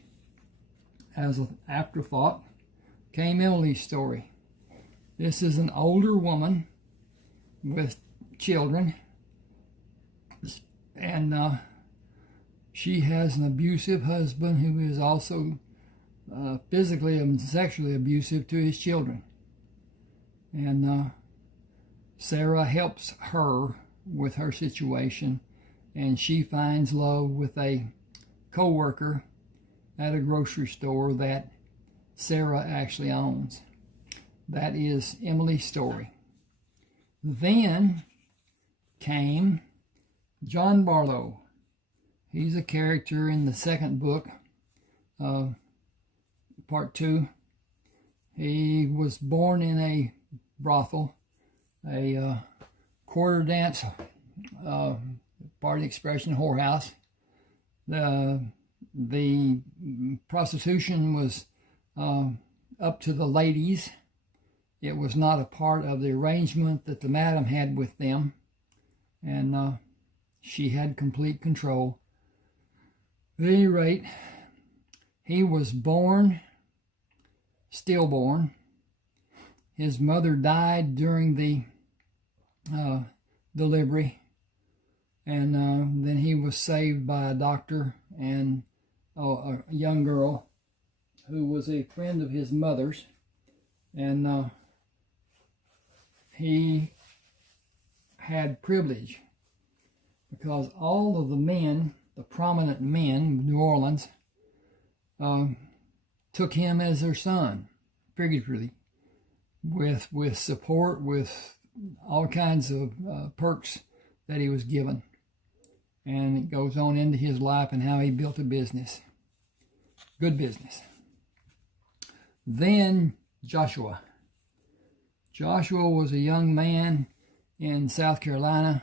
as an afterthought, came Emily's story. This is an older woman with children, and she has an abusive husband who is also physically and sexually abusive to his children. And Sarah helps her with her situation, and she finds love with a co-worker at a grocery store that Sarah actually owns. That is Emily's story. Then came John Barlow. He's a character in the second book, part 2. He was born in a brothel, a quarter dance, pardon the expression, whorehouse. The prostitution was up to the ladies. It was not a part of the arrangement that the madam had with them, and she had complete control. At any rate, he was born, stillborn. His mother died during the delivery, and then he was saved by a doctor and a young girl who was a friend of his mother's, and he had privilege because all of the men, the prominent men of New Orleans, took him as their son, figuratively, with support, with all kinds of perks that he was given. And it goes on into his life and how he built a business. Good business. Then Joshua. Joshua was a young man in South Carolina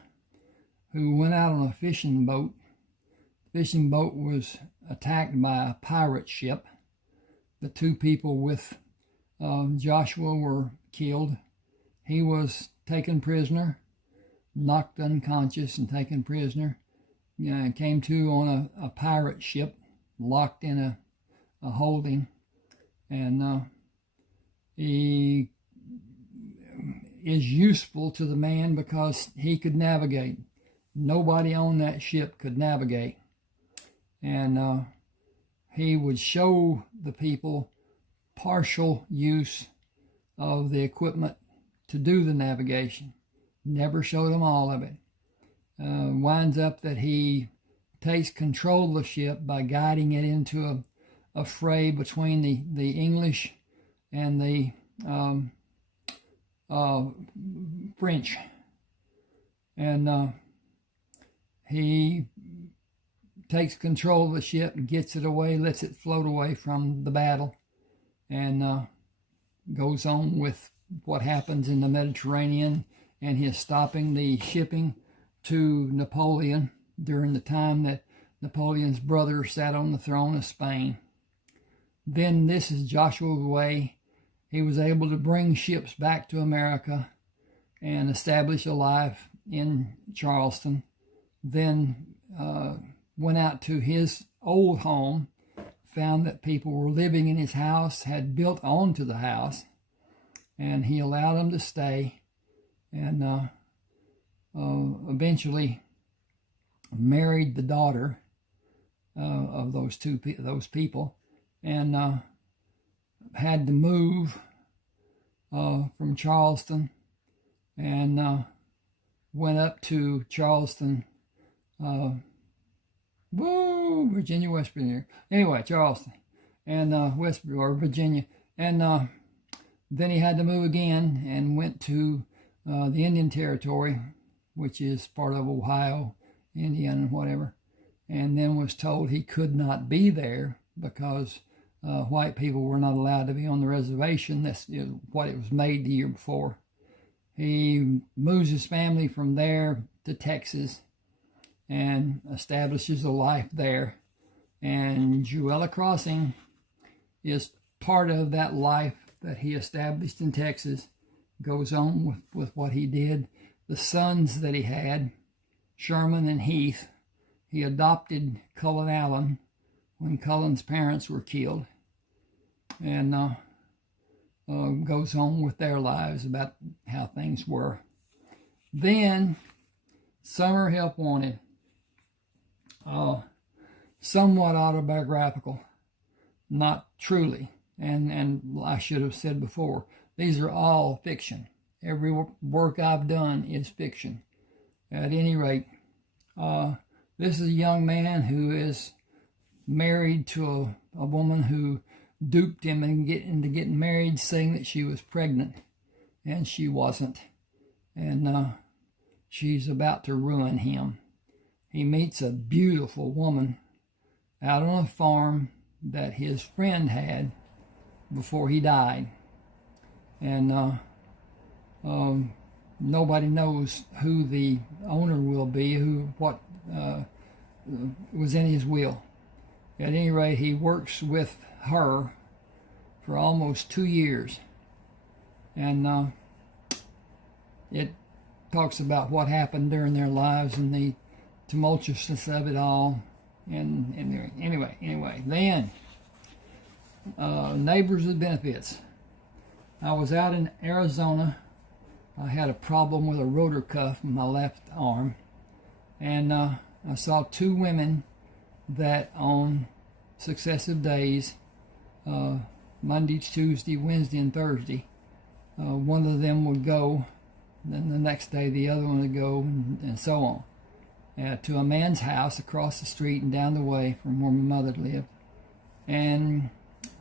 who went out on a fishing boat. The fishing boat was attacked by a pirate ship. The 2 people with Joshua were killed. He was taken prisoner, knocked unconscious and taken prisoner. Came to on a pirate ship, locked in a holding, and he is useful to the man because he could navigate. Nobody on that ship could navigate, and he would show the people partial use of the equipment to do the navigation. Never showed them all of it. Winds up that he takes control of the ship by guiding it into a fray between the English and the French. And he takes control of the ship, gets it away, lets it float away from the battle, and goes on with what happens in the Mediterranean and his stopping the shipping to Napoleon during the time that Napoleon's brother sat on the throne of Spain. Then this is Joshua's way. He was able to bring ships back to America and establish a life in Charleston. Then went out to his old home, found that people were living in his house, had built onto the house, and he allowed them to stay, and eventually married the daughter of those people, and had to move from Charleston, and went up to Charleston, Virginia, West Virginia. Anyway, Charleston and Virginia, and then he had to move again and went to the Indian Territory, which is part of Ohio, Indiana, and whatever, and then was told he could not be there because white people were not allowed to be on the reservation. That's what it was made the year before. He moves his family from there to Texas and establishes a life there. And Jewella Crossing is part of that life that he established in Texas. Goes on with what he did. the sons that he had, Sherman and Heath. He adopted Cullen Allen when Cullen's parents were killed, and goes on with their lives about how things were. Then, Summer Help Wanted, somewhat autobiographical, not truly, and I should have said before, these are all fiction. Every work I've done is fiction. At any rate, this is a young man who is married to a woman who duped him into getting married, saying that she was pregnant, and she wasn't. And she's about to ruin him. He meets a beautiful woman out on a farm that his friend had before he died. And nobody knows who the owner will be, what was in his will. At any rate, he works with her for almost 2 years. And it talks about what happened during their lives and the tumultuousness of it all. And anyway, then Neighbors with Benefits. I was out in Arizona. I had a problem with a rotor cuff in my left arm, and I saw 2 women that on successive days, Monday, Tuesday, Wednesday, and Thursday, one of them would go, then the next day the other one would go, and so on, to a man's house across the street and down the way from where my mother lived. And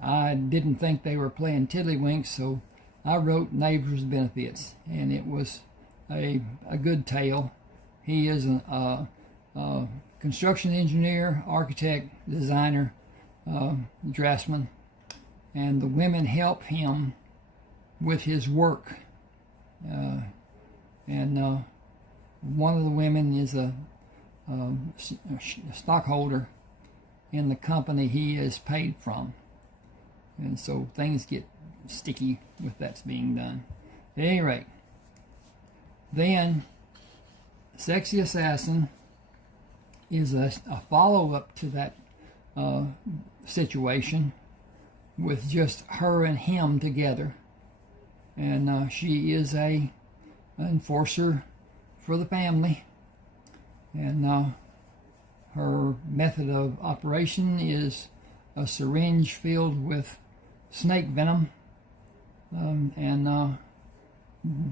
I didn't think they were playing tiddlywinks, so I wrote Neighbors with Benefits, and it was a good tale. He is a construction engineer, architect, designer, draftsman, and the women help him with his work. And one of the women is a stockholder in the company he is paid from, and so things get sticky with that's being done. At any rate, then Sexy Assassin is a follow-up to that situation with just her and him together, and she is an enforcer for the family, and her method of operation is a syringe filled with snake venom, and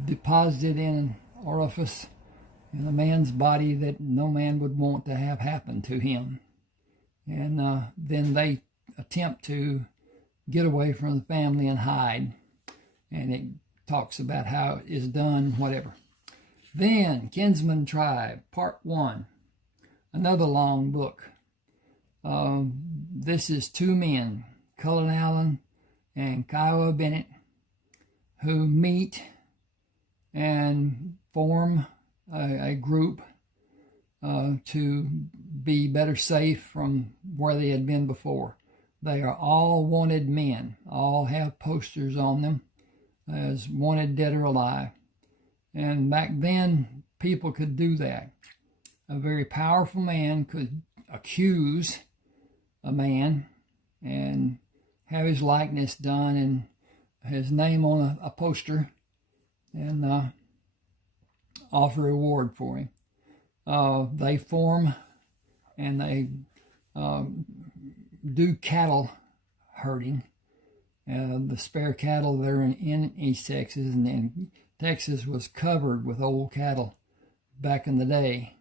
deposited in an orifice in a man's body that no man would want to have happen to him. And then they attempt to get away from the family and hide. And it talks about how it is done, whatever. Then, Kinsman Tribe, Part 1. Another long book. This is 2 men, Cullen Allen and Kiowa Bennett, who meet and form a group to be better safe from where they had been before. They are all wanted men, all have posters on them as wanted dead or alive. And back then, people could do that. A very powerful man could accuse a man and have his likeness done and his name on a poster, and offer a reward for him. They form and they do cattle herding. The spare cattle there in East Texas, and then Texas was covered with old cattle back in the day.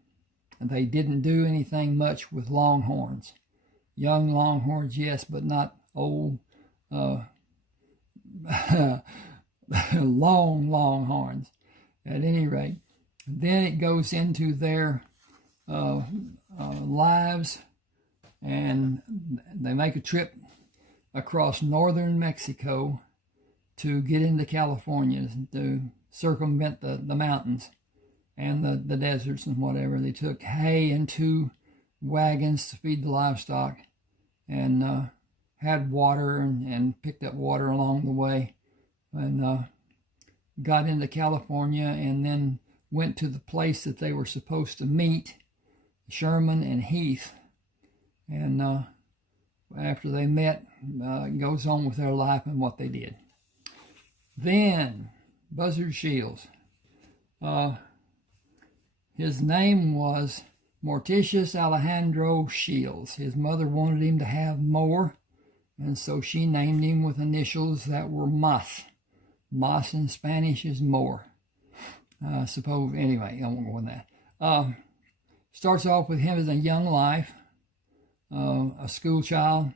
And they didn't do anything much with longhorns. Young longhorns, yes, but not old long horns. At any rate, then it goes into their lives, and they make a trip across northern Mexico to get into California, to circumvent the mountains and the deserts and whatever. They took hay and 2 wagons to feed the livestock, and had water and picked up water along the way, and got into California, and then went to the place that they were supposed to meet, Sherman and Heath. And after they met, it goes on with their life and what they did. Then, Buzzard Shields. His name was Morticius Alejandro Shields. His mother wanted him to have more, and so she named him with initials that were Mas. Mas in Spanish is more. Suppose, anyway, I won't go on that. Starts off with him as a young life, a school child,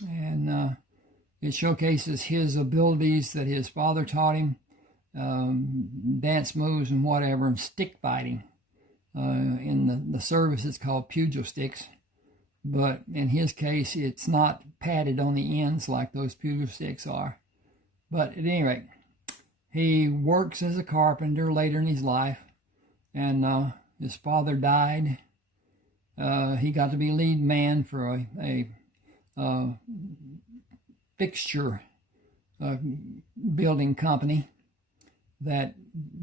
and it showcases his abilities that his father taught him, dance moves and whatever, and stick fighting. In the service, it's called pugil sticks, but in his case, it's not padded on the ends like those pugil sticks are. But at any rate, he works as a carpenter later in his life, and his father died. He got to be lead man for a fixture building company that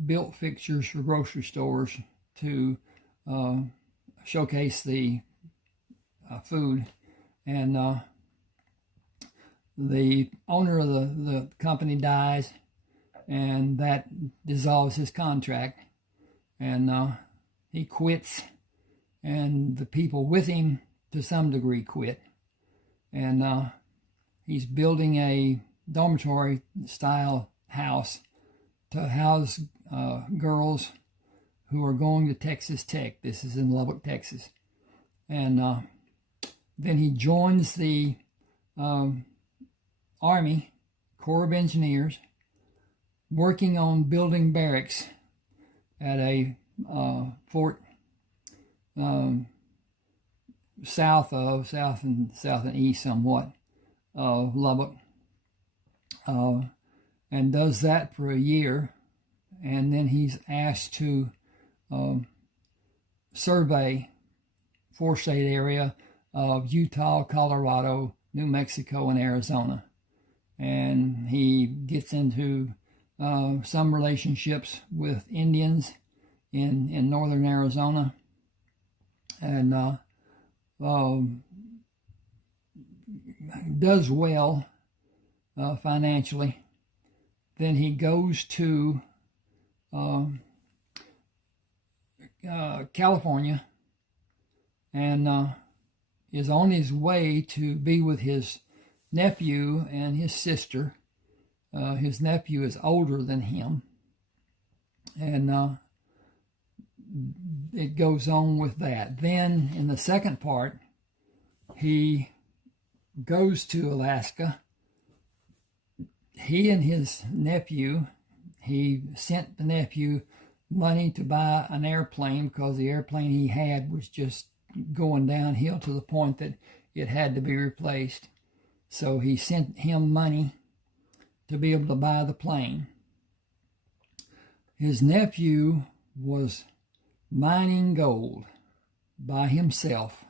built fixtures for grocery stores to showcase the food. And the owner of the company dies, and that dissolves his contract, and he quits, and the people with him to some degree quit, and he's building a dormitory style house to house girls who are going to Texas Tech. This is in Lubbock, Texas. And then he joins the Army Corps of Engineers, working on building barracks at a fort south and east somewhat of Lubbock, and does that for a year, and then he's asked to survey four-state area of Utah, Colorado, New Mexico, and Arizona. And he gets into some relationships with Indians in northern Arizona, and does well financially. Then he goes to California, and is on his way to be with his nephew and his sister. His nephew is older than him, and it goes on with that. Then in the second part, he goes to Alaska. He and his nephew, he sent the nephew money to buy an airplane because the airplane he had was just going downhill to the point that it had to be replaced. So he sent him money to be able to buy the plane. His nephew was mining gold by himself,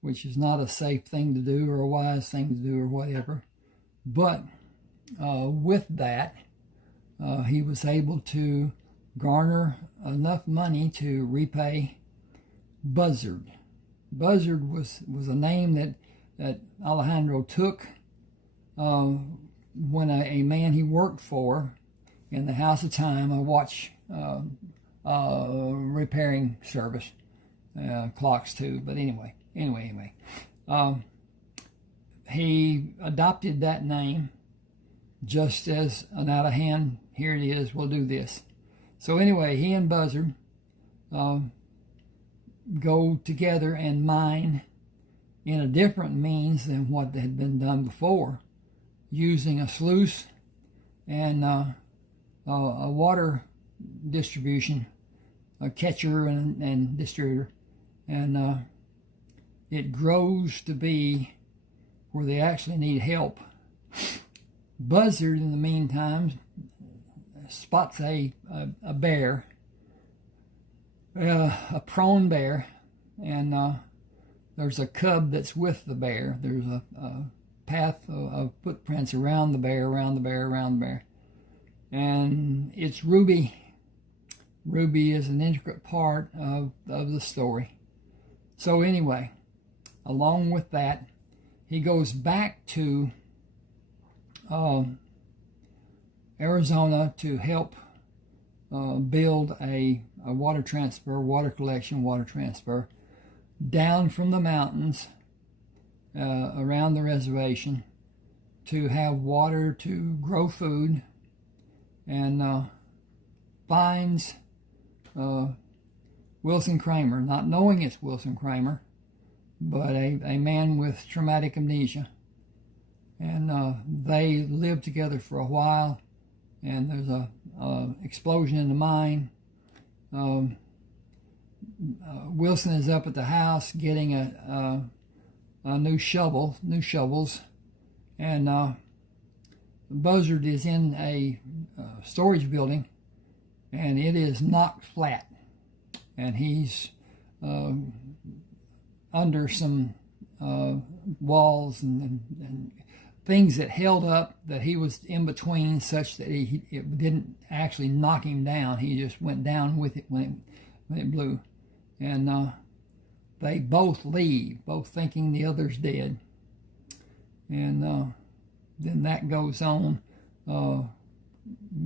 which is not a safe thing to do or a wise thing to do or whatever. But with that, he was able to garner enough money to repay Buzzard. Buzzard was a name that Alejandro took when a man he worked for in the House of Time, a watch repairing service, clocks too. But anyway, he adopted that name just as an out of hand, here it is, we'll do this. So anyway, he and Buzzard go together and mine in a different means than what had been done before, using a sluice and a water distribution, a catcher and distributor, and it grows to be where they actually need help. Buzzard, in the meantime, spots a bear, a prone bear, and there's a cub that's with the bear. There's a path of footprints around the bear, and it's Ruby Ruby is an intricate part of the story. So anyway, along with that, he goes back to Arizona to help build a water transfer down from the mountains around the reservation to have water to grow food, and finds Wilson Kramer, not knowing it's Wilson Kramer, but a man with traumatic amnesia. And they live together for a while, and there's a explosion in the mine. Wilson is up at the house getting a new shovels, and Buzzard is in a storage building, and it is knocked flat, and he's under some walls and things that held up, that he was in between, such that it didn't actually knock him down. He just went down with it when it blew. And they both leave, both thinking the other's dead. And then that goes on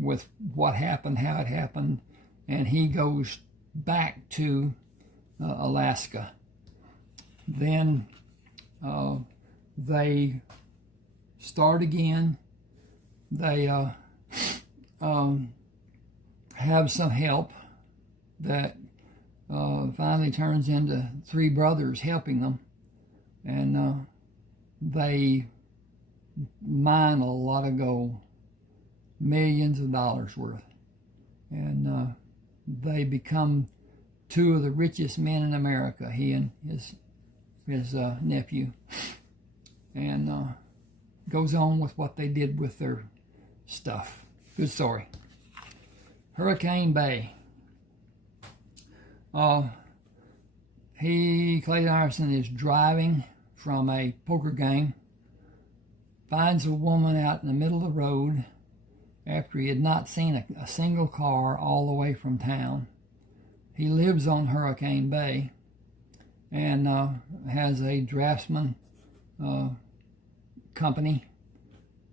with what happened, how it happened, and he goes back to Alaska. Then they start again. They have some help that finally turns into three brothers helping them, and they mine a lot of gold, millions of dollars worth, and they become two of the richest men in America, he and his nephew, and goes on with what they did with their stuff. Good story. Hurricane Bay. Clayton Iverson is driving from a poker game, finds a woman out in the middle of the road after he had not seen a single car all the way from town. He lives on Hurricane Bay and has a draftsman company,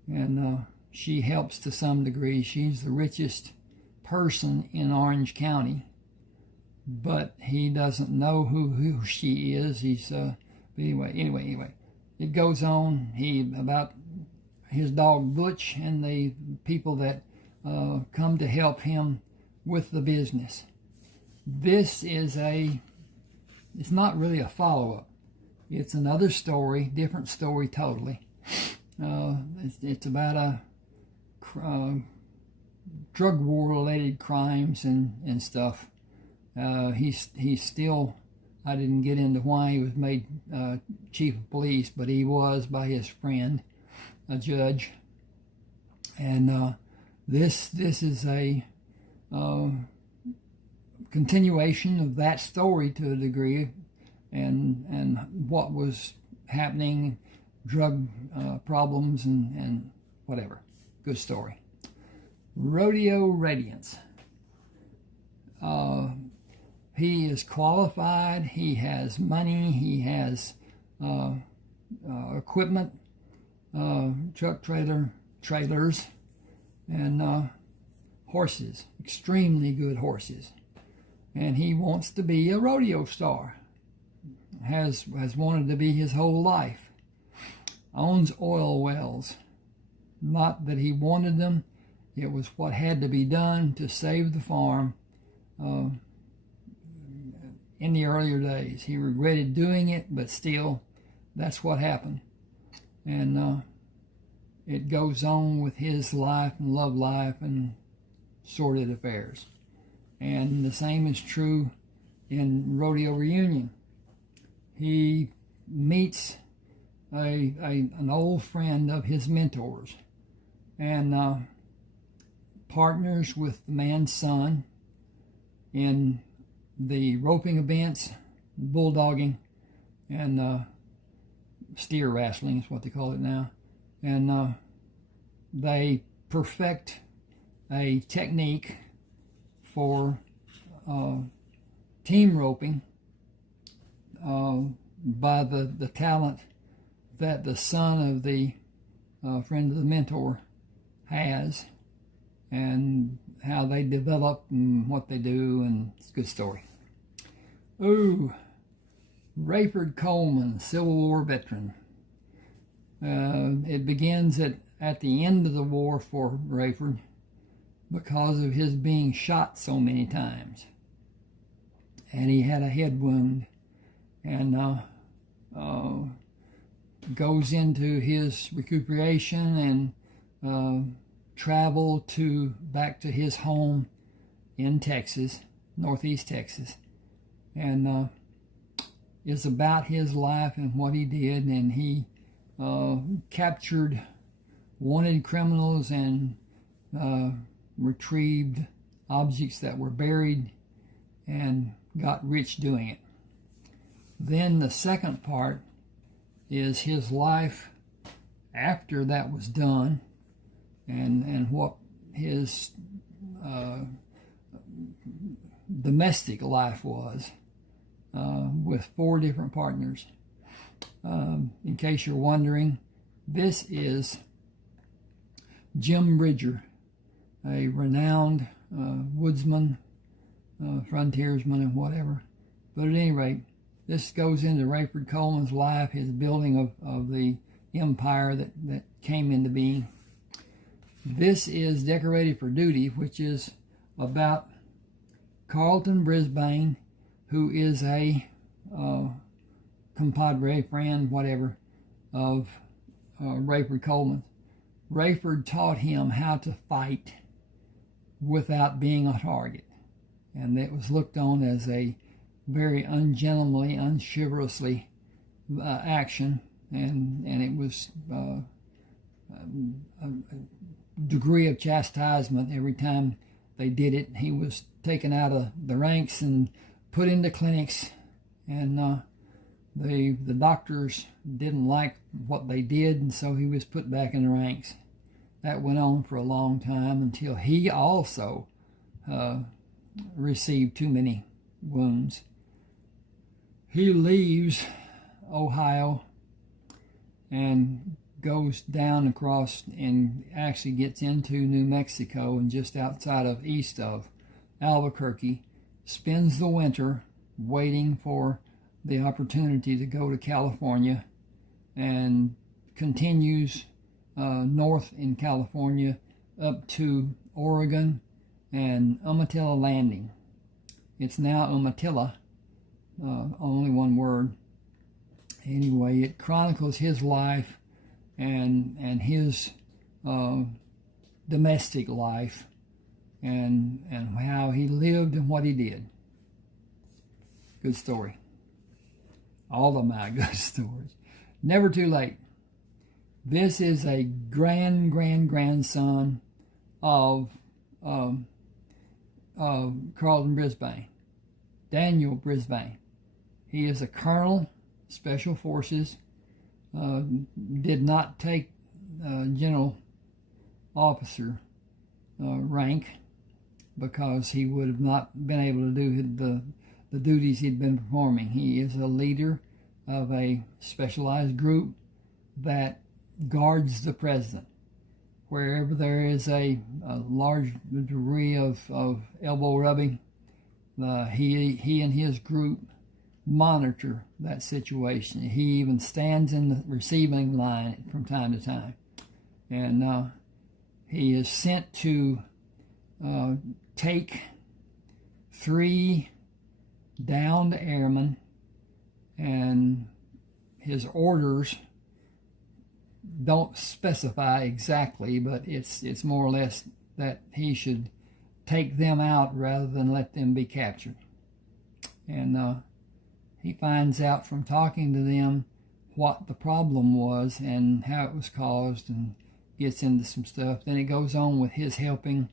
and she helps to some degree. She's the richest person in Orange County, but he doesn't know who she is. He's anyway, it goes on. About his dog Butch and the people that come to help him with the business. This is it's not really a follow-up. It's another story, different story totally. It's about a drug war-related crimes and stuff. He's still, I didn't get into why he was made chief of police, but he was by his friend, a judge. And this is a continuation of that story to a degree, and what was happening, drug problems and whatever. Good story. Rodeo Radiance. He is qualified, he has money, he has equipment, truck trailers, and horses, extremely good horses. And he wants to be a rodeo star. Has wanted to be his whole life. Owns oil wells. Not that he wanted them, it was what had to be done to save the farm in the earlier days. He regretted doing it, but still, that's what happened. And it goes on with his life and love life and sordid affairs. And the same is true in Rodeo Reunion. He meets an old friend of his mentors and partners with the man's son in the roping events, bulldogging, and steer wrestling is what they call it now. And they perfect a technique for team roping by the talent that the son of the friend of the mentor has, and how they develop and what they do, and it's a good story. Ooh, Rayford Coleman, Civil War veteran. It begins at the end of the war for Rayford because of his being shot so many times. And he had a head wound, and goes into his recuperation and travel back to his home in Texas, northeast Texas, and is about his life and what he did. And he captured wanted criminals and retrieved objects that were buried and got rich doing it. Then the second part is his life after that was done, and what his domestic life was with 4 different partners. In case you're wondering, this is Jim Bridger, a renowned woodsman, frontiersman, and whatever. But at any rate, this goes into Rayford Coleman's life, his building of the empire that came into being. This is Decorated for Duty, which is about Carlton Brisbane, who is a compadre, friend, whatever, of Rayford Coleman. Rayford taught him how to fight without being a target, and it was looked on as a very ungentlemanly, unchivalrously action, and it was a degree of chastisement every time they did it. He was taken out of the ranks and put into clinics, and the doctors didn't like what they did, and so he was put back in the ranks. That went on for a long time until he also received too many wounds. He leaves Ohio and goes down across and actually gets into New Mexico, and just east of Albuquerque, spends the winter waiting for the opportunity to go to California, and continues north in California up to Oregon and Umatilla Landing. It's now Umatilla, only one word. Anyway, it chronicles his life and his domestic life, and how he lived and what he did. Good story. All of my good stories. Never too late. This is a grandson of Carlton Brisbane, Daniel Brisbane. He is a colonel, Special Forces, did not take general officer rank because he would have not been able to do the duties he'd been performing. He is a leader of a specialized group that guards the president. Wherever there is a large degree of elbow rubbing, he and his group monitor that situation. He even stands in the receiving line from time to time. And he is sent to take 3 downed airmen, and his orders don't specify exactly, but it's more or less that he should take them out rather than let them be captured. And he finds out from talking to them what the problem was and how it was caused, and gets into some stuff. Then it goes on with his helping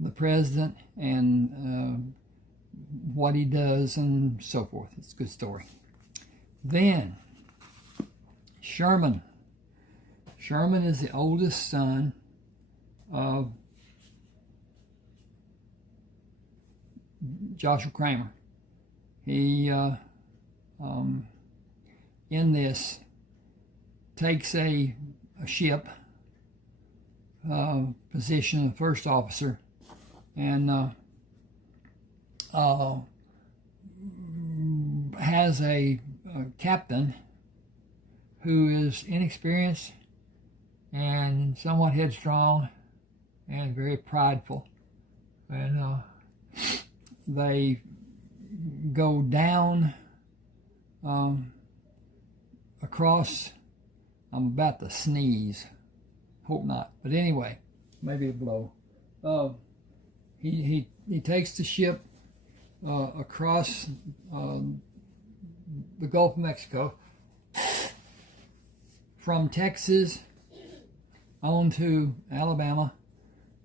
the president and what he does and so forth. It's a good story. Then Sherman. Sherman is the oldest son of Joshua Kramer. He, in this, takes a ship, position of the first officer, and has a captain who is inexperienced and somewhat headstrong and very prideful. And they go down across, I'm about to sneeze, hope not, but anyway, maybe a blow. He takes the ship across the Gulf of Mexico from Texas on to Alabama,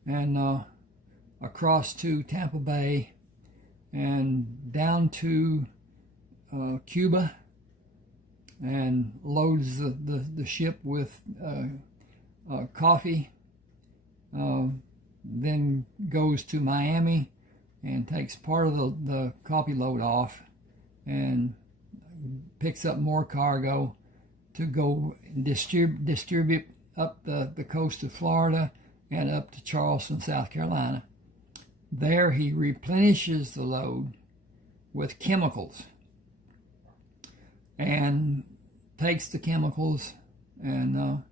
and across to Tampa Bay, and down to Cuba, and loads the ship with coffee, then goes to Miami and takes part of the coffee load off and picks up more cargo to go distribute up the coast of Florida and up to Charleston, South Carolina. There he replenishes the load with chemicals and takes the chemicals and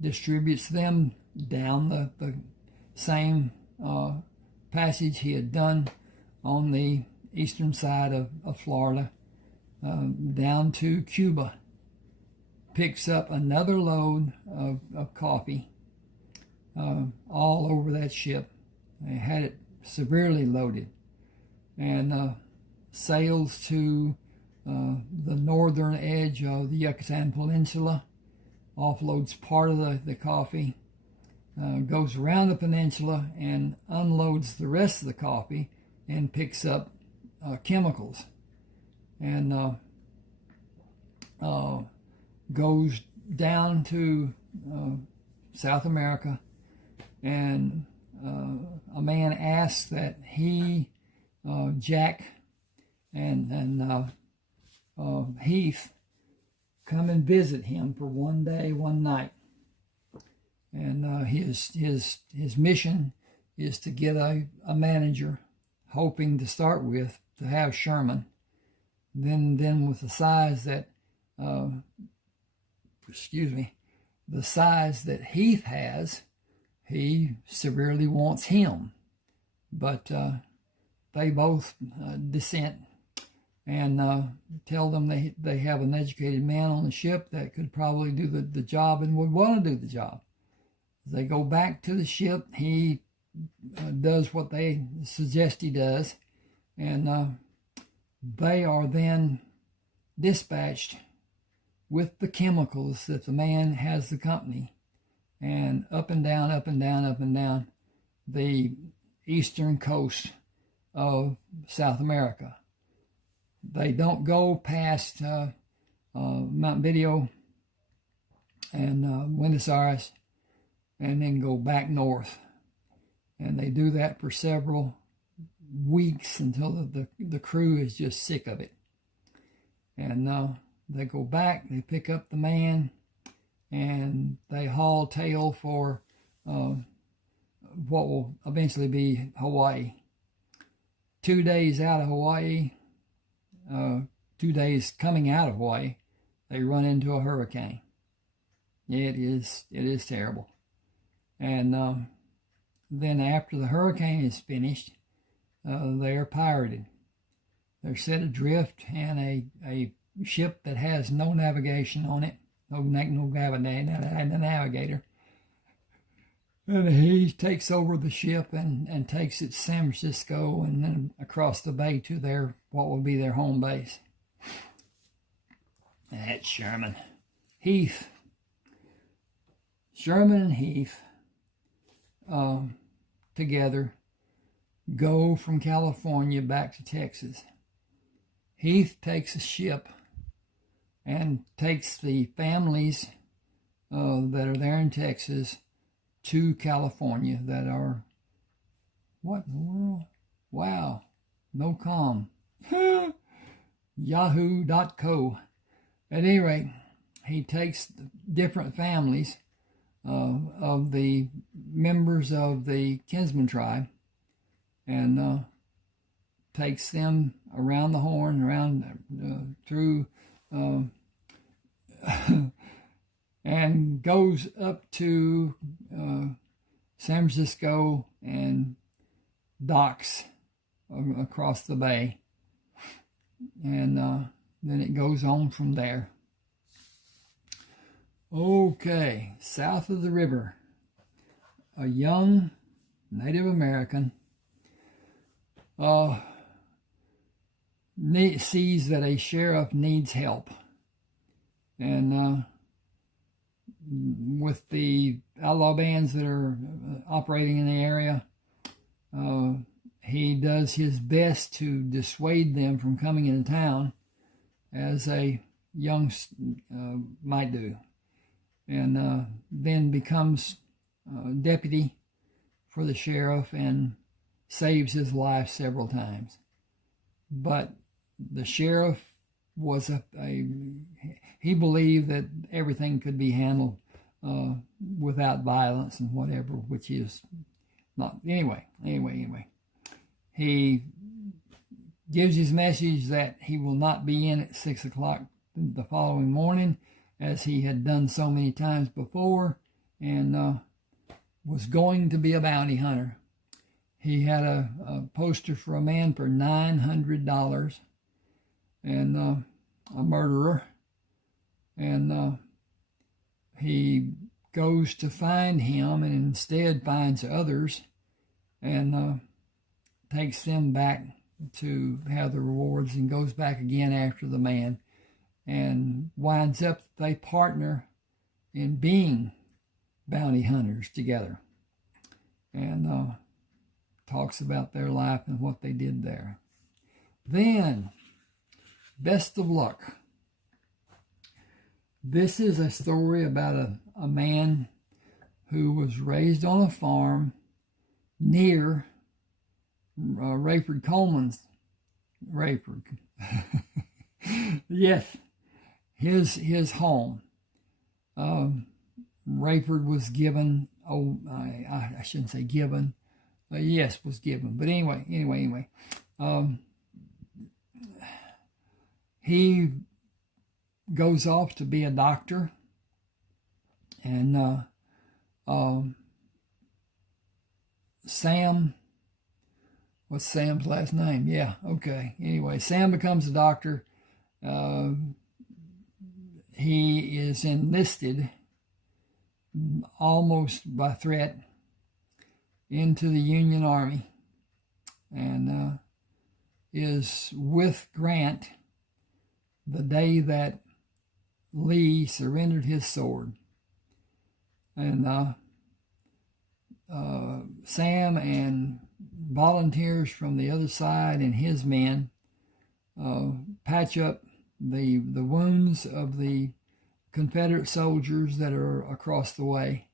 distributes them down the same passage he had done on the eastern side of Florida, down to Cuba. Picks up another load of coffee all over that ship. They had it severely loaded, and sails to the northern edge of the Yucatan Peninsula, offloads part of the coffee, goes around the peninsula and unloads the rest of the coffee and picks up chemicals, and goes down to South America, and a man asks that he, Jack, and Heath come and visit him for one day, one night. And his mission is to get a manager, hoping to start with to have Sherman. Then with the size that the size that Heath has, he severely wants him. But they both dissent and tell them they have an educated man on the ship that could probably do the job and would want to do the job. They go back to the ship. He does what they suggest he does, and they are then dispatched with the chemicals that the man has the company, and up and down, up and down, up and down the eastern coast of South America. They don't go past Mount Video and Buenos Aires, and then go back north. And they do that for several weeks until the crew is just sick of it. And they go back, they pick up the man, and they haul tail for what will eventually be Hawaii. 2 days out of Hawaii, 2 days coming out of Hawaii, they run into a hurricane. It is terrible. And then after the hurricane is finished, they are pirated. They're set adrift, and a ship that has no navigation on it, no navigator. And he takes over the ship and takes it to San Francisco and then across the bay to what will be their home base. That's Sherman. Heath. Sherman and Heath together go from California back to Texas. Heath takes a ship and takes the families that are there in Texas to California that are, what in the world? Wow, no com. Yahoo.co. At any rate, he takes different families of the members of the kinsman tribe and takes them around the horn, around through, and goes up to San Francisco and docks across the bay, and then it goes on from there. Okay, south of the river, a young Native American sees that a sheriff needs help, and with the outlaw bands that are operating in the area, he does his best to dissuade them from coming into town, as a young might do, and then becomes deputy for the sheriff and saves his life several times. But the sheriff was he believed that everything could be handled without violence and whatever, which is not. Anyway. He gives his message that he will not be in at 6 o'clock the following morning, as he had done so many times before, and was going to be a bounty hunter. He had a poster for a man for $900, and a murderer, and he goes to find him and instead finds others, and takes them back to have the rewards, and goes back again after the man, and winds up they partner in being bounty hunters together, and talks about their life and what they did there. Then, Best of Luck. This is a story about a man who was raised on a farm near Rayford Coleman's. Rayford. Yes, his home. Rayford was given, I shouldn't say given, yes, was given. But anyway. He goes off to be a doctor, and Sam, what's Sam's last name? Yeah, okay. Anyway, Sam becomes a doctor. He is enlisted almost by threat into the Union Army, and is with Grant the day that Lee surrendered his sword. And Sam and volunteers from the other side and his men patch up the wounds of the Confederate soldiers that are across the way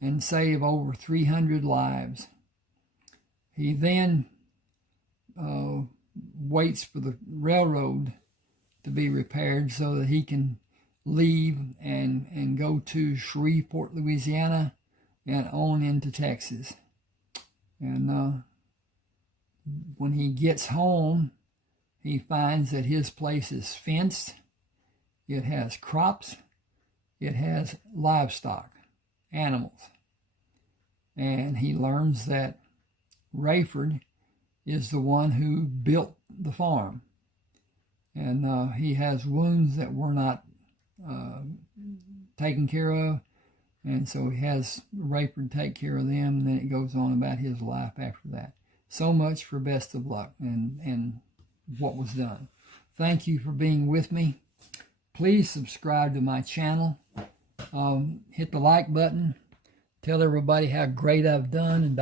and save over 300 lives. He then waits for the railroad to be repaired so that he can leave and go to Shreveport, Louisiana, and on into Texas. And when he gets home, he finds that his place is fenced. It has crops. It has livestock, animals. And he learns that Rayford is the one who built the farm. And he has wounds that were not taken care of. And so he has Rayford take care of them, and then it goes on about his life after that. So much for Best of Luck and what was done. Thank you for being with me. Please subscribe to my channel. Hit the like button. Tell everybody how great I've done, and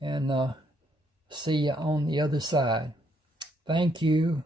and see you on the other side. Thank you.